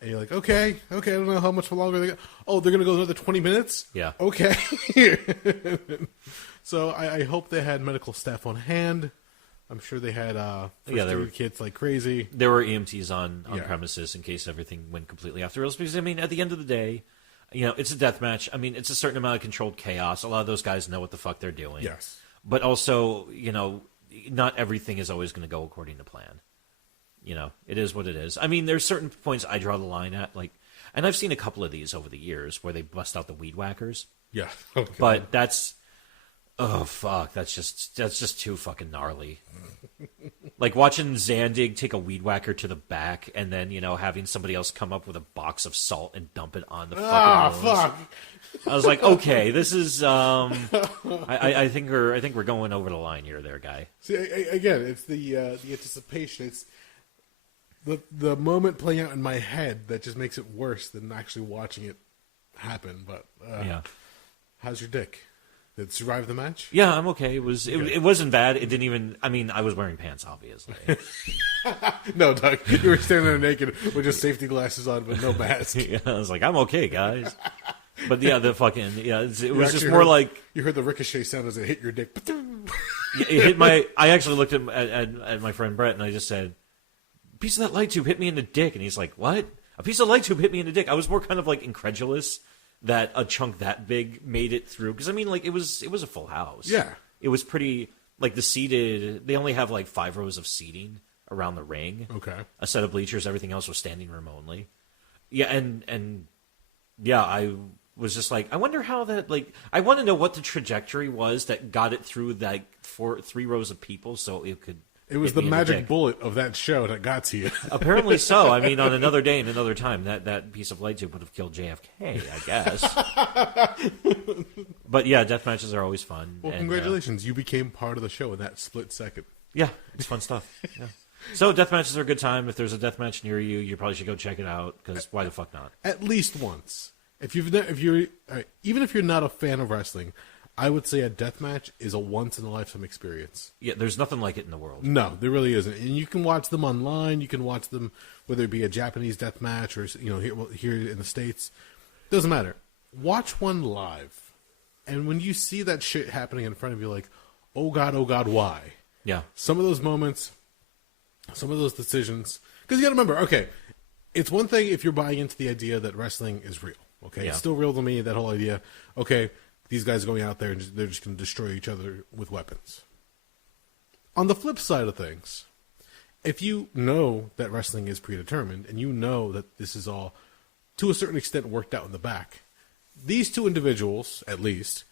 And you're like, okay, I don't know how much longer they got. Oh, they're going to go another 20 minutes? Yeah. Okay. So I hope they had medical staff on hand. I'm sure they had first aid kits like crazy. There were EMTs on premises in case everything went completely off the rails. Because, I mean, at the end of the day, it's a death match. I mean, it's a certain amount of controlled chaos. A lot of those guys know what the fuck they're doing. Yes. But also, not everything is always going to go according to plan. It is what it is. I mean, there's certain points I draw the line at, and I've seen a couple of these over the years where they bust out the weed whackers. Yeah. Okay. But that's just too fucking gnarly. Like watching Zandig take a weed whacker to the back and then, having somebody else come up with a box of salt and dump it on the fucking wounds. Fuck. I was like, okay, this is I think we're going over the line here there, guy. See, again, it's the anticipation. It's the moment playing out in my head that just makes it worse than actually watching it happen. But how's your dick? Did it survive the match? Yeah, I'm okay. It wasn't bad. It didn't even. I mean, I was wearing pants, obviously. No, Doug, you were standing there naked with just safety glasses on, but no mask. Yeah, I was like, I'm okay, guys. But yeah, it was just more like you heard the ricochet sound as it hit your dick. It hit my. I actually looked at my friend Brett and I just said, "A piece of that light tube hit me in the dick," and he's like, "What? A piece of light tube hit me in the dick?" I was more kind of like incredulous that a chunk that big made it through, because I mean, like it was a full house. Yeah, it was pretty. Like the seated, they only have like 5 rows of seating around the ring. Okay, a set of bleachers. Everything else was standing room only. Yeah, and yeah, I was just like, I wonder how that, like, I want to know what the trajectory was that got it through like 3 rows of people so it could. It was the magic bullet of that show that got to you. Apparently so. I mean, on another day and another time, that piece of light tube would have killed JFK, I guess. But yeah, death matches are always fun. Well, congratulations. You became part of the show in that split second. Yeah, it's fun stuff. Yeah. So death matches are a good time. If there's a death match near you, you probably should go check it out, because why the fuck not? At least once. Even if you're not a fan of wrestling, I would say a death match is a once-in-a-lifetime experience. Yeah, there's nothing like it in the world. No, there really isn't. And you can watch them online. You can watch them, whether it be a Japanese death match or here in the States. Doesn't matter. Watch one live. And when you see that shit happening in front of you, like, oh God, why? Yeah. Some of those moments, some of those decisions. Because you got to remember, okay, it's one thing if you're buying into the idea that wrestling is real. Okay, yeah. It's still real to me, that whole idea. Okay, these guys are going out there and they're just going to destroy each other with weapons. On the flip side of things, if you know that wrestling is predetermined and you know that this is all, to a certain extent, worked out in the back, these two individuals, at least,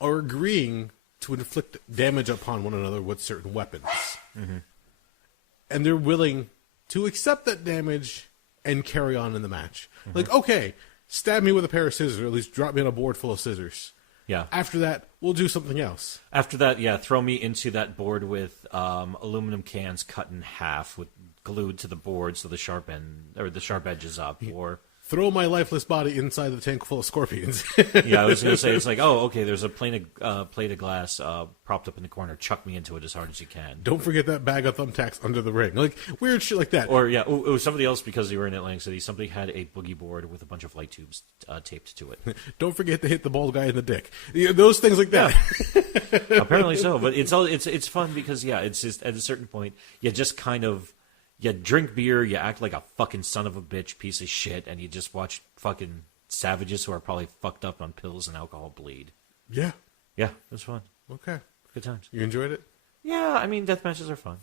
are agreeing to inflict damage upon one another with certain weapons. Mm-hmm. And they're willing to accept that damage and carry on in the match. Mm-hmm. Like, okay, stab me with a pair of scissors, or at least drop me on a board full of scissors. Yeah. After that, we'll do something else. After that, yeah, throw me into that board with aluminum cans cut in half, with glued to the board so the sharp edge is up, or throw my lifeless body inside the tank full of scorpions. Yeah, I was going to say, it's like, oh, okay, there's a plate of glass propped up in the corner. Chuck me into it as hard as you can. Don't forget that bag of thumbtacks under the ring. Like, weird shit like that. Or, yeah, it was somebody else, because they were in Atlantic City. Somebody had a boogie board with a bunch of light tubes taped to it. Don't forget to hit the bald guy in the dick. Those things like that. Yeah. Apparently so. But it's fun because, yeah, it's just at a certain point, you just kind of, you drink beer, you act like a fucking son of a bitch piece of shit, and you just watch fucking savages who are probably fucked up on pills and alcohol bleed. Yeah. Yeah, it was fun. Okay. Good times. You enjoyed it? Yeah, I mean, death matches are fun.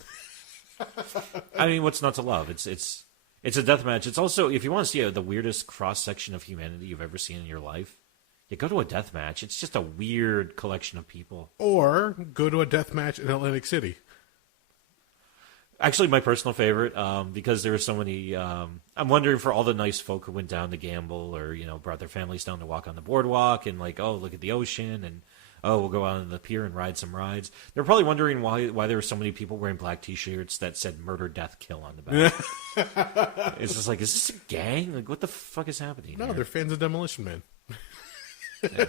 I mean, what's not to love? It's a death match. It's also, if you want to see the weirdest cross section of humanity you've ever seen in your life, you go to a death match. It's just a weird collection of people. Or go to a death match in Atlantic City. Actually, my personal favorite, because there were so many. I'm wondering for all the nice folk who went down to gamble, or brought their families down to walk on the boardwalk, and like, oh, look at the ocean, and oh, we'll go out on the pier and ride some rides. They're probably wondering why there were so many people wearing black T-shirts that said "Murder, Death, Kill" on the back. It's just like, is this a gang? Like, what the fuck is happening? No, here? they're fans of Demolition Man. Yeah.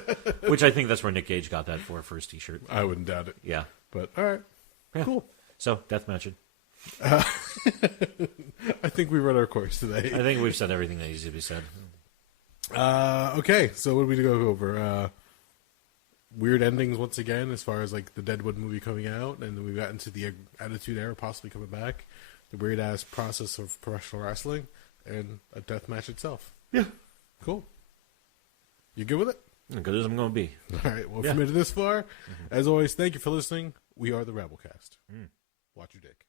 Which I think that's where Nick Gage got that for his T-shirt. I wouldn't doubt it. Yeah, but all right, yeah. Cool. So death matching. I think we run our course today. I think we've said everything that needs to be said. Okay, so what did we go over? Weird endings once again, as far as like the Deadwood movie coming out, and then we got into the Attitude Era possibly coming back, the weird ass process of professional wrestling, and a death match itself. Yeah, cool. You good with it? As good as I'm going to be. All right. Well, if you made it this far, as always, thank you for listening. We are the Rabblecast. Watch your dick.